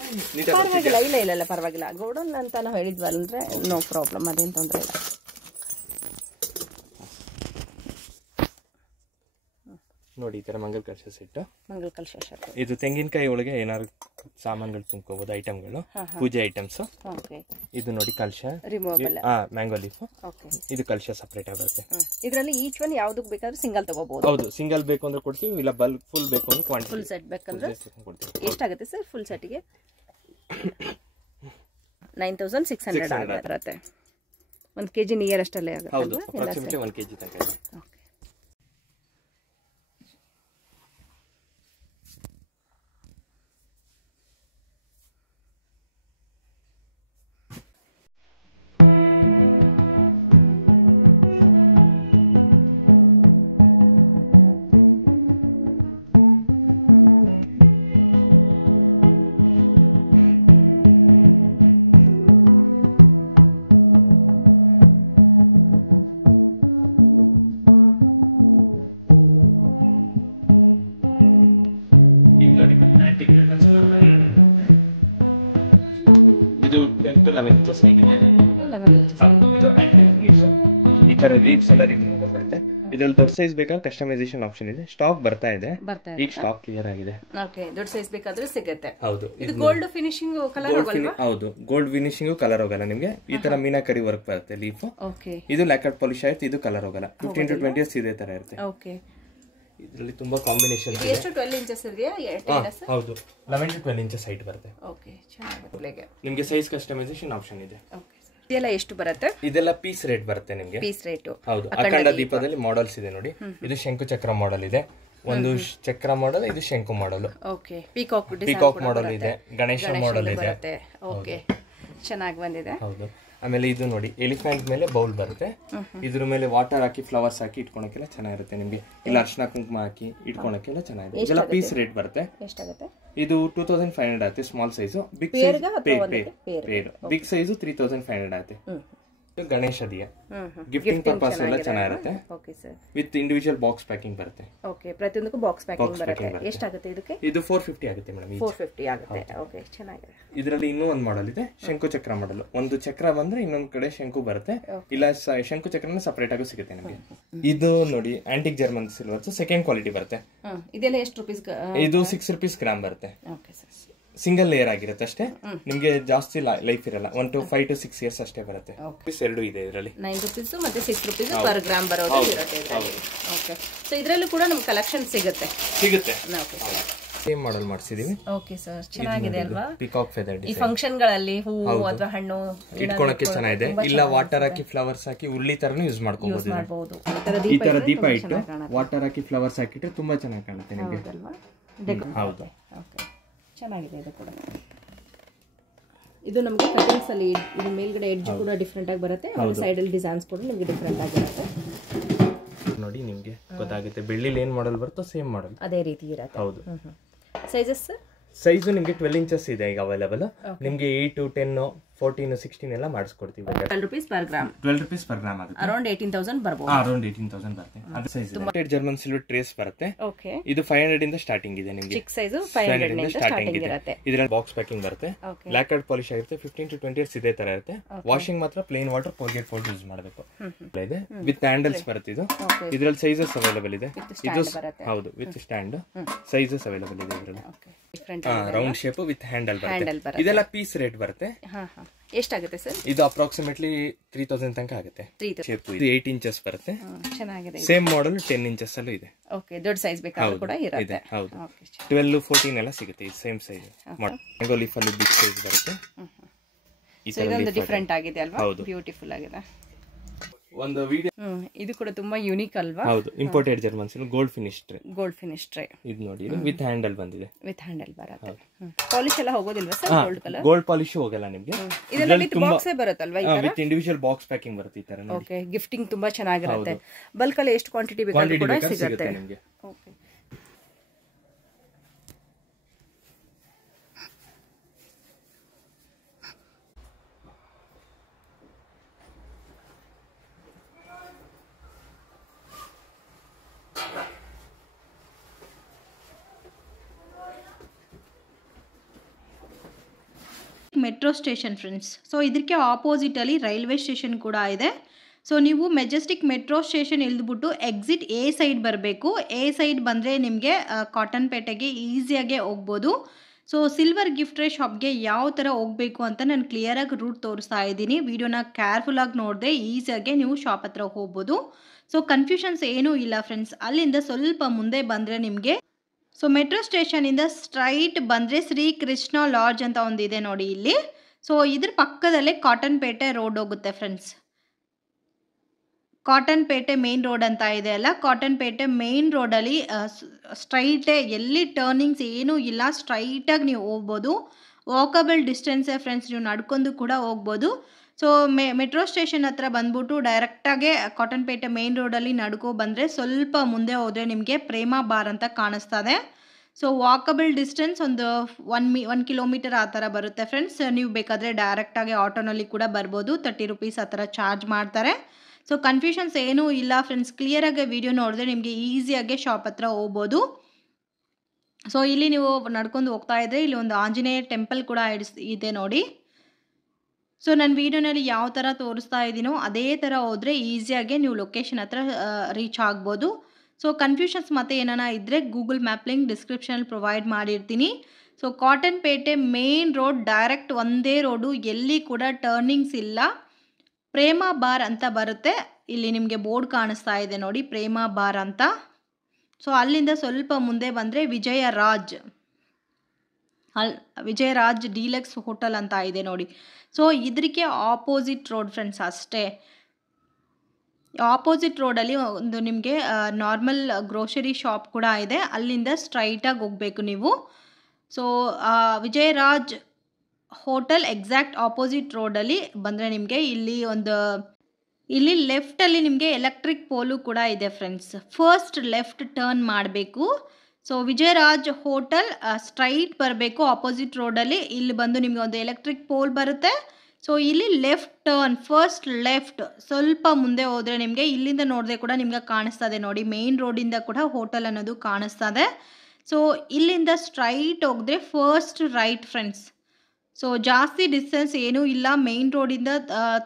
ಪರವಾಗಿಲ್ಲ. ಇಲ್ಲ ಪರವಾಗಿಲ್ಲ. ಗೋಡನ್ ಅಂತ ನಾವು ಹೇಳಿದ್ವಲ್ಲ ಅಂದ್ರೆ ನೋ ಪ್ರಾಬ್ಲಮ್. ಅದೇನು ತೊಂದರೆ ಇಲ್ಲ. ನೋಡಿ ಈ ತರ ಮಂಗಲ್ ಕಲಶ ಸೆಟ್. ಮಂಗಲ್ ಕಲಶ ಸೆಟ್. ಇದು ತೆಂಗಿನಕಾಯಿ ಒಳಗೆ ಏನಾದ್ರು ಸಾಮಾನುಗಳು ತುಂಬ್ಕೋಬಹುದು, ಐಟಮ್ಗಳು, ಪೂಜೆ ಐಟಮ್ಸ್. ಇದು ನೋಡಿ ಕಲಶ ರಿಮೂವಬಲ್. Mango leaf. ಇದು ಕಲಶ ಸಪರೇಟ್ ಆಗುತ್ತೆ. ಇದರಲ್ಲಿ ಈಚ್ ಒನ್ ಯಾವ್ದಕ್ಕೆ ಬೇಕಾದ್ರೂ ಸಿಂಗಲ್ ತಗೋಬಹುದು. ಹೌದು ಸಿಂಗಲ್ ಬೇಕು ಅಂದ್ರೆ ಕೊಡ್ತೀವಿ, ಇಲ್ಲ ಬಲ್ಕ್ ಫುಲ್ ಬೇಕು ಅಂದ್ರೆ ಕ್ವಾಂಟಿಟಿ ಫುಲ್ ಸೆಟ್ ಬೇಕಂದ್ರೆ ಎಷ್ಟಾಗುತ್ತೆ ಸರ್? ಫುಲ್ ಸೆಟ್ಗೆ 9600 ಬರುತ್ತೆ. 1 kg ನಿಯರ್ ಅಷ್ಟಲ್ಲೇ ಆಗುತ್ತೆ. ಹೌದು ಅಪ್ರಾಕ್ಸಿಮೇಟ್ಲಿ 1 kg ತನಕ. ಇದರಲ್ಲಿ ದೊಡ್ಡ ಸೈಜ್ ಬೇಕಾದ್ರೆ ಕಸ್ಟಮೈಸೇಷನ್ ಆಪ್ಷನ್ ಇದೆ. ಸ್ಟಾಕ್ ಬರ್ತಾ ಇದೆ. ಈಗ ಸ್ಟಾಕ್ ಕ್ಲಿಯರ್ ಆಗಿದೆ. ಓಕೆ ದೊಡ್ಡ ಸೈಜ್ ಬೇಕಾದ್ರೆ ಸಿಗುತ್ತೆ. ಹೌದು ಇದು ಗೋಲ್ಡ್ ಫಿನಿಶಿಂಗ್ ಕಲರ್ ಹೋಗಲ್ಲ? ಹೌದು ಗೋಲ್ಡ್ ಫಿನಿಶಿಂಗ್ ಕಲರ್ ಹೋಗಲ್ಲ ನಿಮಗೆ. ಈ ತರ ಮೀನಾಕರಿ ವರ್ಕ್ ಬರುತ್ತೆ ಲೀಫ್. ಓಕೆ ಇದು ಲ್ಯಾಕರ್ಡ್ ಪಾಲಿಶ್ ಆಯ್ತು. ಇದು ಕಲರ್ ಹೋಗಲ್ಲ. 15 to 20 years ಇದೇ ತರ ಇರುತ್ತೆ. ಓಕೆ ಇದರಲ್ಲಿ ತುಂಬಾ ಕಾಂಬಿನೇಷನ್ ಇದೆ. ಎಷ್ಟು 12 ಇಂಚಸ್ ಇದೆಯಾ? ಹೌದು 11 to 12 inches ಹೈಟ್ ಬರುತ್ತೆ. ಓಕೆ ಚೆನ್ನಾಗಿದೆ. ನಿಮಗೆ ಸೈಜ್ ಕಸ್ಟಮೈಸೇಷನ್ ಆಪ್ಷನ್ ಇದೆ. ಇದೆಲ್ಲ ಎಷ್ಟು ಬರುತ್ತೆ? ಇದೆಲ್ಲ ಪೀಸ್ ರೇಟ್ ಬರುತ್ತೆ ನಿಮಗೆ. Piece rate. ಹೌದು ಅಖಂಡ ದೀಪದಲ್ಲಿ ಮಾಡೆಲ್ಸ್ ಇದೆ ನೋಡಿ. ಇದು ಶಂಕು ಚಕ್ರ ಮಾಡೆಲ್ ಇದೆ, ಒಂದು ಚಕ್ರ ಮಾಡೆಲ್, ಇದು ಶಂಕು ಮಾಡೆಲ್. ಓಕೆ ಪಿಕಾಕ್ ಮಾಡೆಲ್ ಇದೆ, ಗಣೇಶ ಮಾಡೆಲ್ ಇದೆ. ಓಕೆ ಚೆನ್ನಾಗಿ ಬಂದಿದೆ. ಹೌದು ಆಮೇಲೆ ಇದು ನೋಡಿ ಎಲಿಫೆಂಟ್ ಮೇಲೆ ಬೌಲ್ ಬರುತ್ತೆ. ಇದ್ರ ಮೇಲೆ ವಾಟರ್ ಹಾಕಿ ಫ್ಲವರ್ಸ್ ಹಾಕಿ ಇಟ್ಕೊಳಕ್ಕೆಲ್ಲ ಚೆನ್ನಾಗಿರುತ್ತೆ ನಿಮಗೆ. ಇಲ್ಲ ಅರ್ಶಿನ ಕುಂಕುಮ ಹಾಕಿ ಇಟ್ಕೊಳಕ್ಕೆಲ್ಲ ಚೆನ್ನಾಗಿದೆ. ಇದೆಲ್ಲ ಪೀಸ್ ರೇಟ್ ಬರುತ್ತೆ. ಎಷ್ಟಾಗುತ್ತೆ? ಇದು 2500 ಆಗುತ್ತೆ small size. Big size pair big size 3500 ಆಗುತ್ತೆ. ಇದು ಗಣೇಶ ದಿಯ ಗಿಫ್ಟಿಂಗ್ ಪರ್ಪಸ್ ಎಲ್ಲ ಚೆನ್ನಾಗಿರುತ್ತೆ. ವಿತ್ ಇಂಡಿವಿಜುವಲ್ ಬಾಕ್ಸ್ ಪ್ಯಾಕಿಂಗ್ ಬರುತ್ತೆ. ಓಕೆ ಪ್ರತಿಯೊಂದಕ್ಕೂ ಬಾಕ್ಸ್ ಪ್ಯಾಕಿಂಗ್ ಬರುತ್ತೆ. ಎಷ್ಟಾಗುತ್ತೆ ಇದಕ್ಕೆ? ಇದು 450 ಆಗುತ್ತೆ ಮೇಡಮ್. 450 ಆಗುತ್ತೆ. ಓಕೆ ಚೆನ್ನಾಗಿದೆ. ಇದರಲ್ಲಿ ಇನ್ನೂ ಒಂದು ಮಾಡೆಲ್ ಇದೆ, ಶಂಕು ಚಕ್ರ ಮಾಡೆಲ್. ಒಂದು ಚಕ್ರ ಬಂದ್ರೆ ಇನ್ನೊಂದು ಕಡೆ ಶಂಕು ಬರುತ್ತೆ, ಇಲ್ಲ ಶಂಕು ಚಕ್ರನ ಸಪರೇಟ್ ಆಗಿ ಸಿಗುತ್ತೆ ನಿಮಗೆ. ಇದು ನೋಡಿ antique German silver second quality ಬರುತ್ತೆ. ಇದೆಲ್ಲ ಎಷ್ಟು ರೂಪೀಸ್? ಇದು 6 rupees ಗ್ರಾಮ್ ಬರುತ್ತೆ. Okay sir. ಸಿಂಗಲ್ ಲೇಯರ್ ಆಗಿರುತ್ತೆ ಅಷ್ಟೇ. ನಿಮಗೆ ಜಾಸ್ತಿ ಲೈಫ್ ಇರಲ್ಲ. 1 to 5 to 6 years ಅಷ್ಟೇ ಬರುತ್ತೆ. ಪೀಸ್ ಎರಡು ಇದೆ ಇದರಲ್ಲಿ. 9 rupees ಮತ್ತೆ 6 rupees ಪರ್ ಗ್ರಾಮ್ ಬರೋದು ಇರುತ್ತೆ. ಓಕೆ ಸೊ ಇದರಲ್ಲೂ ಕೂಡ ನಮಗೆ ಕಲೆಕ್ಷನ್ ಸಿಗುತ್ತೆ. ಸೇಮ್ ಮಾಡೆಲ್ ಮಾಡಿಸಿದೀವಿ. ಓಕೆ ಸರ್ ಚೆನ್ನಾಗಿದೆ ಅಲ್ವಾ? Peacock feather design. ಈ ಫಂಕ್ಷನ್ ಗಳಲ್ಲಿ ಹೂವು ಅಥವಾ ಹಣ್ಣು ಇಟ್ಕೊಳ್ಳೋಕೆ ಚೆನ್ನಾಗಿದೆ. ಇಲ್ಲ ವಾಟರ್ ಹಾಕಿ ಫ್ಲವರ್ಸ್ ಹಾಕಿ ಉರುಳಿ ತರನು ಯೂಸ್ ಮಾಡ್ಕೋಬಹುದು. ಈ ತರ ದೀಪ ಇಟ್ಟು ವಾಟರ್ ಹಾಕಿ ಫ್ಲವರ್ಸ್ ಹಾಕಿಟ್ರೆ ತುಂಬಾ ಚೆನ್ನಾಗಿ ಕಾಣುತ್ತೆ ನಿಮಗೆ. ಹೌದು ಓಕೆ ಚೆನ್ನಾಗಿದೆ. ಇದು ಕೂಡ ಇದು ನಮಗೆ ಕಟಿಂಗ್ಸ್ ಅಲ್ಲಿ ಇದು ಮೇಲ್ಗಡೆ ಎಡ್ಜ್ ಕೂಡ ಡಿಫರೆಂಟ್ ಆಗಿ ಬರುತ್ತೆ. ಆಮೇಲೆ ಸೈಡ್ ಅಲ್ಲಿ ಡಿಸೈನ್ಸ್ ಕೂಡ ನಿಮಗೆ ಡಿಫರೆಂಟ್ ಆಗಿರುತ್ತೆ. ನೋಡಿ ನಿಮಗೆ ಗೊತ್ತಾಗುತ್ತೆ. ಬೆಳ್ಳಿಲಿ ಏನು ಮಾಡಲ್ ಬರುತ್ತೋ ಸೇಮ್ ಮಾಡಲ್ ಅದೇ ರೀತಿ ಇರುತ್ತೆ. ಹೌದು. ಸೈಜಸ್ ಸೈಜು ನಿಮಗೆ 12 ಇಂಚಸ್ ಇದೆ ಈಗ ಅವೈಲೇಬಲ್. ನಿಮಗೆ 8, 10, 14, 16 ಎಲ್ಲ ಮಾಡಿಸ್ಕೊಡ್ತೀವಿ ಬೇಕಾದ್ರೆ. 12 rupees per gram. 12 rupees per gram ಆಗುತ್ತೆ. ಅರೌಂಡ್ 18,000 ಬರ್ಬೋದು. ಅರೌಂಡ್ 18,000 ಬರುತ್ತೆ. ಅದು ಸೈಜ್ ಇದೆ. ಜರ್ಮನ್ ಸಿಲ್ವರ್ ಟ್ರೇಸ್ ಬರುತ್ತೆ. ಓಕೆ. ಇದು 500 ಇಂದ ಸ್ಟಾರ್ಟಿಂಗ್ ಇದೆ ನಿಮಗೆ. ಚಿಕ್ಕ ಸೈಜ್ 500 ಇಂದ ಸ್ಟಾರ್ಟಿಂಗ್ ಇರುತ್ತೆ. ಇದರಲ್ಲಿ ಬಾಕ್ಸ್ ಪ್ಯಾಕಿಂಗ್ ಬರುತ್ತೆ. ಬ್ಲಾಕ್ ಕಾರ್ಡ್ ಪಾಲಿಶ್ ಆಗಿರುತ್ತೆ. 15 to 20 years ಇದೇ ತರ ಇರುತ್ತೆ. ವಾಷಿಂಗ್ ಮಾತ್ರ plane water Colgate powder use ಮಾಡಬೇಕು. ಇದೆ ವಿತ್ ಹ್ಯಾಂಡಲ್ಸ್ ಬರುತ್ತೆ ಇದು. ಇದರಲ್ಲಿ ಸೈಜಸ್ ಅವೈಲೇಬಲ್ ಇದೆ. ಇದು ಹೌದು ವಿತ್ ಸ್ಟ್ಯಾಂಡ್ ಸೈಜಸ್ ಅವೈಲೇಬಲ್ ಇದೆ ಇದರಲ್ಲಿ. ರೌಂಡ್ ಶೇಪ್ ವಿತ್ ಹ್ಯಾಂಡಲ್ ಬರುತ್ತೆ. ಇದೆಲ್ಲ ಪೀಸ್ ರೇಟ್ ಬರುತ್ತೆ. ಎಷ್ಟಾಗುತ್ತೆ ಸರ್? ಇದು ಅಪ್ರಾಕ್ಸಿಮೇಟ್ಲಿ 3,000 ತನಕ ಆಗುತ್ತೆ. ಶೇಪ್ ಇದು 8 ಇಂಚಸ್ ಬರುತ್ತೆ. ಚೆನ್ನಾಗಿದೆ. ಸೇಮ್ ಮಾಡೆಲ್ 10 ಇಂಚಸ್ ಅಲ್ಲೂ ಇದೆ. ಓಕೆ, ದೊಡ್ಡ ಸೈಜ್ ಬೇಕಾದ್ರೂ ಕೂಡ ಇರುತ್ತೆ. ಹೌದು 12, 14 ಎಲ್ಲ ಸಿಗುತ್ತೆ. ಸೇಮ್ ಸೈಜ್ ಮ್ಯಾಂಗೋ ಲೀಫ್ ಅಲ್ಲಿ ಬಿಗ್ ಸೈಜ್ ಬರುತ್ತೆ. ಈ ತರ ಡಿಫರೆಂಟ್ ಆಗಿದೆ ಅಲ್ವಾ? ಬ್ಯೂಟಿಫುಲ್ ಆಗಿದೆ. ಒಂದು ವಿಡಿಯೋ ಇದು ಕೂಡ ತುಂಬಾ ಯೂನಿಕ್ ಅಲ್ವಾ? ಹೌದು, imported German silk gold finish tray. Gold finish tray ಇದು ನೋಡಿ, ಇದು ವಿತ್ ಹ್ಯಾಂಡಲ್ ಬಂದಿದೆ. ವಿತ್ ಹ್ಯಾಂಡಲ್ ಬರುತ್ತೆ. ಪಾಲಿಶ್ ಎಲ್ಲ ಹೋಗೋದಿಲ್ವಾ sir? Gold colour gold polish ಹೋಗಲ್ಲ ನಿಮಗೆ. ಇದೆಲ್ಲ ವಿತ್ ಬಾಕ್ಸ್ ಬರುತ್ತಲ್ವಾ? ವಿತ್ ಇಂಡಿವಿಜುವಲ್ ಬಾಕ್ಸ್ ಪ್ಯಾಕಿಂಗ್ ಬರುತ್ತೆ ಈ ತರ ನೋಡಿ. ಓಕೆ, ಗಿಫ್ಟಿಂಗ್ ತುಂಬಾ ಚೆನ್ನಾಗಿರುತ್ತೆ. ಬಲ್ಕ್ ಅಲ್ಲಿ ಎಷ್ಟು ಕ್ವಾಂಟಿಟಿ ಬೇಕಾದ್ರೂ ಕೂಡ ಸಿಗುತ್ತೆ ನಿಮಗೆ. Okay. Metro station friends. So ಇದಕ್ಕೆ ಆಪೋಸಿಟಲ್ಲಿ ರೈಲ್ವೆ ಸ್ಟೇಷನ್ ಕೂಡ ಇದೆ. ಸೊ ನೀವು ಮೆಜೆಸ್ಟಿಕ್ ಮೆಟ್ರೋ ಸ್ಟೇಷನ್ ಇಳಿದ್ಬಿಟ್ಟು ಎಕ್ಸಿಟ್ ಎ ಸೈಡ್ ಬರಬೇಕು. ಎ ಸೈಡ್ ಬಂದರೆ ನಿಮಗೆ ಕಾಟನ್ ಪೇಟೆಗೆ ಈಸಿಯಾಗೆ ಹೋಗ್ಬೋದು. ಸೊ ಸಿಲ್ವರ್ ಗಿಫ್ಟ್ರಿ ಶಾಪ್ಗೆ ಯಾವ ಥರ ಹೋಗಬೇಕು ಅಂತ ನಾನು ಕ್ಲಿಯರಾಗಿ ರೂಟ್ ತೋರಿಸ್ತಾ ಇದ್ದೀನಿ. ವಿಡಿಯೋನ ಕೇರ್ಫುಲ್ಲಾಗಿ ನೋಡಿದ್ರೆ ಈಸಿಯಾಗೆ ನೀವು ಶಾಪ್ ಹತ್ರ ಹೋಗ್ಬೋದು. ಸೊ ಕನ್ಫ್ಯೂಷನ್ಸ್ ಏನೂ ಇಲ್ಲ ಫ್ರೆಂಡ್ಸ್. ಅಲ್ಲಿಂದ ಸ್ವಲ್ಪ ಮುಂದೆ ಬಂದರೆ ನಿಮಗೆ ಸೊ ಮೆಟ್ರೋ ಸ್ಟೇಷನಿಂದ ಸ್ಟ್ರೈಟ್ ಬಂದರೆ ಶ್ರೀ ಕೃಷ್ಣ ಲಾಡ್ಜ್ ಅಂತ ಒಂದಿದೆ ನೋಡಿ ಇಲ್ಲಿ. ಸೊ ಇದ್ರ ಪಕ್ಕದಲ್ಲೇ ಕಾಟನ್ ಪೇಟೆ ರೋಡ್ ಹೋಗುತ್ತೆ ಫ್ರೆಂಡ್ಸ್. ಕಾಟನ್ ಪೇಟೆ ಮೇನ್ ರೋಡ್ ಅಂತ ಇದೆ ಅಲ್ಲ, ಕಾಟನ್ ಪೇಟೆ ಮೇನ್ ರೋಡಲ್ಲಿ ಸ್ಟ್ರೈಟೇ, ಎಲ್ಲಿ ಟರ್ನಿಂಗ್ಸ್ ಏನೂ ಇಲ್ಲ, ಸ್ಟ್ರೈಟಾಗಿ ನೀವು ಹೋಗ್ಬೋದು. ವಾಕಬಲ್ ಡಿಸ್ಟೆನ್ಸೇ ಫ್ರೆಂಡ್ಸ್, ನೀವು ನಡ್ಕೊಂಡು ಕೂಡ ಹೋಗ್ಬೋದು. ಸೊ ಮೆಟ್ರೋ ಸ್ಟೇಷನ್ ಹತ್ರ ಬಂದ್ಬಿಟ್ಟು ಡೈರೆಕ್ಟಾಗೆ ಕಾಟನ್ ಪೇಟೆ ಮೇನ್ ರೋಡಲ್ಲಿ ನಡ್ಕೊ ಬಂದರೆ ಸ್ವಲ್ಪ ಮುಂದೆ ಹೋದರೆ ನಿಮಗೆ ಪ್ರೇಮ ಬಾರ್ ಅಂತ ಕಾಣಿಸ್ತದೆ. ಸೊ ವಾಕಬಲ್ ಡಿಸ್ಟೆನ್ಸ್ ಒಂದು 1 ಕಿಲೋಮೀಟರ್ ಆ ಥರ ಬರುತ್ತೆ ಫ್ರೆಂಡ್ಸ್. ನೀವು ಬೇಕಾದರೆ ಡೈರೆಕ್ಟಾಗಿ ಆಟೋನಲ್ಲಿ ಕೂಡ ಬರ್ಬೋದು. 30 rupees ಆ ಥರ ಚಾರ್ಜ್ ಮಾಡ್ತಾರೆ. ಸೊ ಕನ್ಫ್ಯೂಷನ್ಸ್ ಏನೂ ಇಲ್ಲ ಫ್ರೆಂಡ್ಸ್. ಕ್ಲಿಯರಾಗಿ ವಿಡಿಯೋ ನೋಡಿದ್ರೆ ನಿಮಗೆ ಈಸಿಯಾಗೆ ಶಾಪ್ ಹತ್ರ ಹೋಗ್ಬೋದು. ಸೊ ಇಲ್ಲಿ ನೀವು ನಡ್ಕೊಂಡು ಹೋಗ್ತಾ ಇದ್ದರೆ ಇಲ್ಲಿ ಒಂದು ಆಂಜನೇಯ ಟೆಂಪಲ್ ಕೂಡ ಇದೆ ನೋಡಿ. ಸೊ ನನ್ನ ವೀಡಿಯೋನಲ್ಲಿ ಯಾವ ಥರ ತೋರಿಸ್ತಾ ಇದ್ದೀನೋ ಅದೇ ಥರ ಹೋದರೆ ಈಸಿಯಾಗೆ ನೀವು ಲೊಕೇಶನ್ ಹತ್ರ ರೀಚ್ ಆಗ್ಬೋದು. ಸೊ ಕನ್ಫ್ಯೂಷನ್ಸ್ ಮತ್ತು ಏನಾನ ಇದ್ದರೆ ಗೂಗಲ್ ಮ್ಯಾಪ್ ಲಿಂಕ್ ಡಿಸ್ಕ್ರಿಪ್ಷನಲ್ಲಿ ಪ್ರೊವೈಡ್ ಮಾಡಿರ್ತೀನಿ. ಸೊ ಕಾಟನ್ ಪೇಟೆ ಮೇನ್ ರೋಡ್ ಡೈರೆಕ್ಟ್ ಒಂದೇ ರೋಡು, ಎಲ್ಲಿ ಕೂಡ ಟರ್ನಿಂಗ್ಸ್ ಇಲ್ಲ. ಪ್ರೇಮ ಬಾರ್ ಅಂತ ಬರುತ್ತೆ. ಇಲ್ಲಿ ನಿಮಗೆ ಬೋರ್ಡ್ ಕಾಣಿಸ್ತಾ ಇದೆ ನೋಡಿ, ಪ್ರೇಮ ಬಾರ್ ಅಂತ. ಸೊ ಅಲ್ಲಿಂದ ಸ್ವಲ್ಪ ಮುಂದೆ ಬಂದರೆ ವಿಜಯರಾಜ್ ಡೀಲಕ್ಸ್ ಹೋಟೆಲ್ ಅಂತ ಇದೆ ನೋಡಿ. ಸೊ ಇದಕ್ಕೆ ಆಪೋಸಿಟ್ ರೋಡ್ ಫ್ರೆಂಡ್ಸ್ ಅಷ್ಟೇ. ಆಪೋಸಿಟ್ ರೋಡಲ್ಲಿ ಒಂದು ನಿಮಗೆ ನಾರ್ಮಲ್ ಗ್ರೋಸರಿ ಶಾಪ್ ಕೂಡ ಇದೆ. ಅಲ್ಲಿಂದ ಸ್ಟ್ರೈಟಾಗಿ ಹೋಗಬೇಕು ನೀವು. So Vijayraj hotel exact opposite ರೋಡಲ್ಲಿ ಬಂದರೆ ನಿಮಗೆ ಇಲ್ಲಿ ಲೆಫ್ಟಲ್ಲಿ ನಿಮಗೆ ಎಲೆಕ್ಟ್ರಿಕ್ ಪೋಲು ಕೂಡ ಇದೆ ಫ್ರೆಂಡ್ಸ್. ಫಸ್ಟ್ ಲೆಫ್ಟ್ ಟರ್ನ್ ಮಾಡಬೇಕು. ಸೊ ವಿಜಯರಾಜ್ ಹೋಟೆಲ್ ಸ್ಟ್ರೈಟ್ ಬರಬೇಕು ಆಪೋಸಿಟ್ ರೋಡಲ್ಲಿ. ಇಲ್ಲಿ ಬಂದು ನಿಮಗೆ ಒಂದು ಎಲೆಕ್ಟ್ರಿಕ್ ಪೋಲ್ ಬರುತ್ತೆ. ಸೊ ಇಲ್ಲಿ ಲೆಫ್ಟ್ ಟರ್ನ್, ಫಸ್ಟ್ ಲೆಫ್ಟ್. ಸ್ವಲ್ಪ ಮುಂದೆ ಹೋದರೆ ನಿಮಗೆ ಇಲ್ಲಿಂದ ನೋಡಿದ್ರೆ ಕೂಡ ನಿಮ್ಗೆ ಕಾಣಿಸ್ತದೆ ನೋಡಿ, ಮೇನ್ ರೋಡಿಂದ ಕೂಡ ಹೋಟೆಲ್ ಅನ್ನೋದು ಕಾಣಿಸ್ತದೆ. ಸೊ ಇಲ್ಲಿಂದ ಸ್ಟ್ರೈಟ್ ಹೋಗಿದ್ರೆ ಫಸ್ಟ್ ರೈಟ್ ಫ್ರೆಂಡ್ಸ್. ಸೊ ಜಾಸ್ತಿ ಡಿಸ್ಟೆನ್ಸ್ ಏನೂ ಇಲ್ಲ, ಮೇನ್ ರೋಡಿಂದ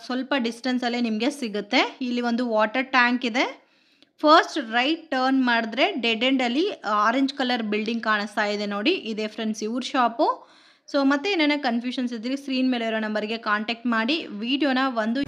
ಸ್ವಲ್ಪ ಡಿಸ್ಟೆನ್ಸಲ್ಲೇ ನಿಮಗೆ ಸಿಗುತ್ತೆ. ಇಲ್ಲಿ ಒಂದು ವಾಟರ್ ಟ್ಯಾಂಕ್ ಇದೆ. ಫಸ್ಟ್ ರೈಟ್ ಟರ್ನ್ ಮಾಡಿದ್ರೆ ಡೆಡ್ ಎಂಡಲ್ಲಿ ಆರೆಂಜ್ ಕಲರ್ ಬಿಲ್ಡಿಂಗ್ ಕಾಣಿಸ್ತಾ ಇದೆ ನೋಡಿ, ಇದೆ ಫ್ರೆಂಡ್ಸ್ ಇವ್ರ ಶಾಪು. ಸೊ ಮತ್ತೆ ಏನೇನೋ ಕನ್ಫ್ಯೂಷನ್ಸ್ ಇದ್ದರೆ ಸ್ಕ್ರೀನ್ ಮೇಲೆ ಇರೋ ನಂಬರ್ಗೆ ಕಾಂಟ್ಯಾಕ್ಟ್ ಮಾಡಿ ವಿಡಿಯೋನ ಒಂದು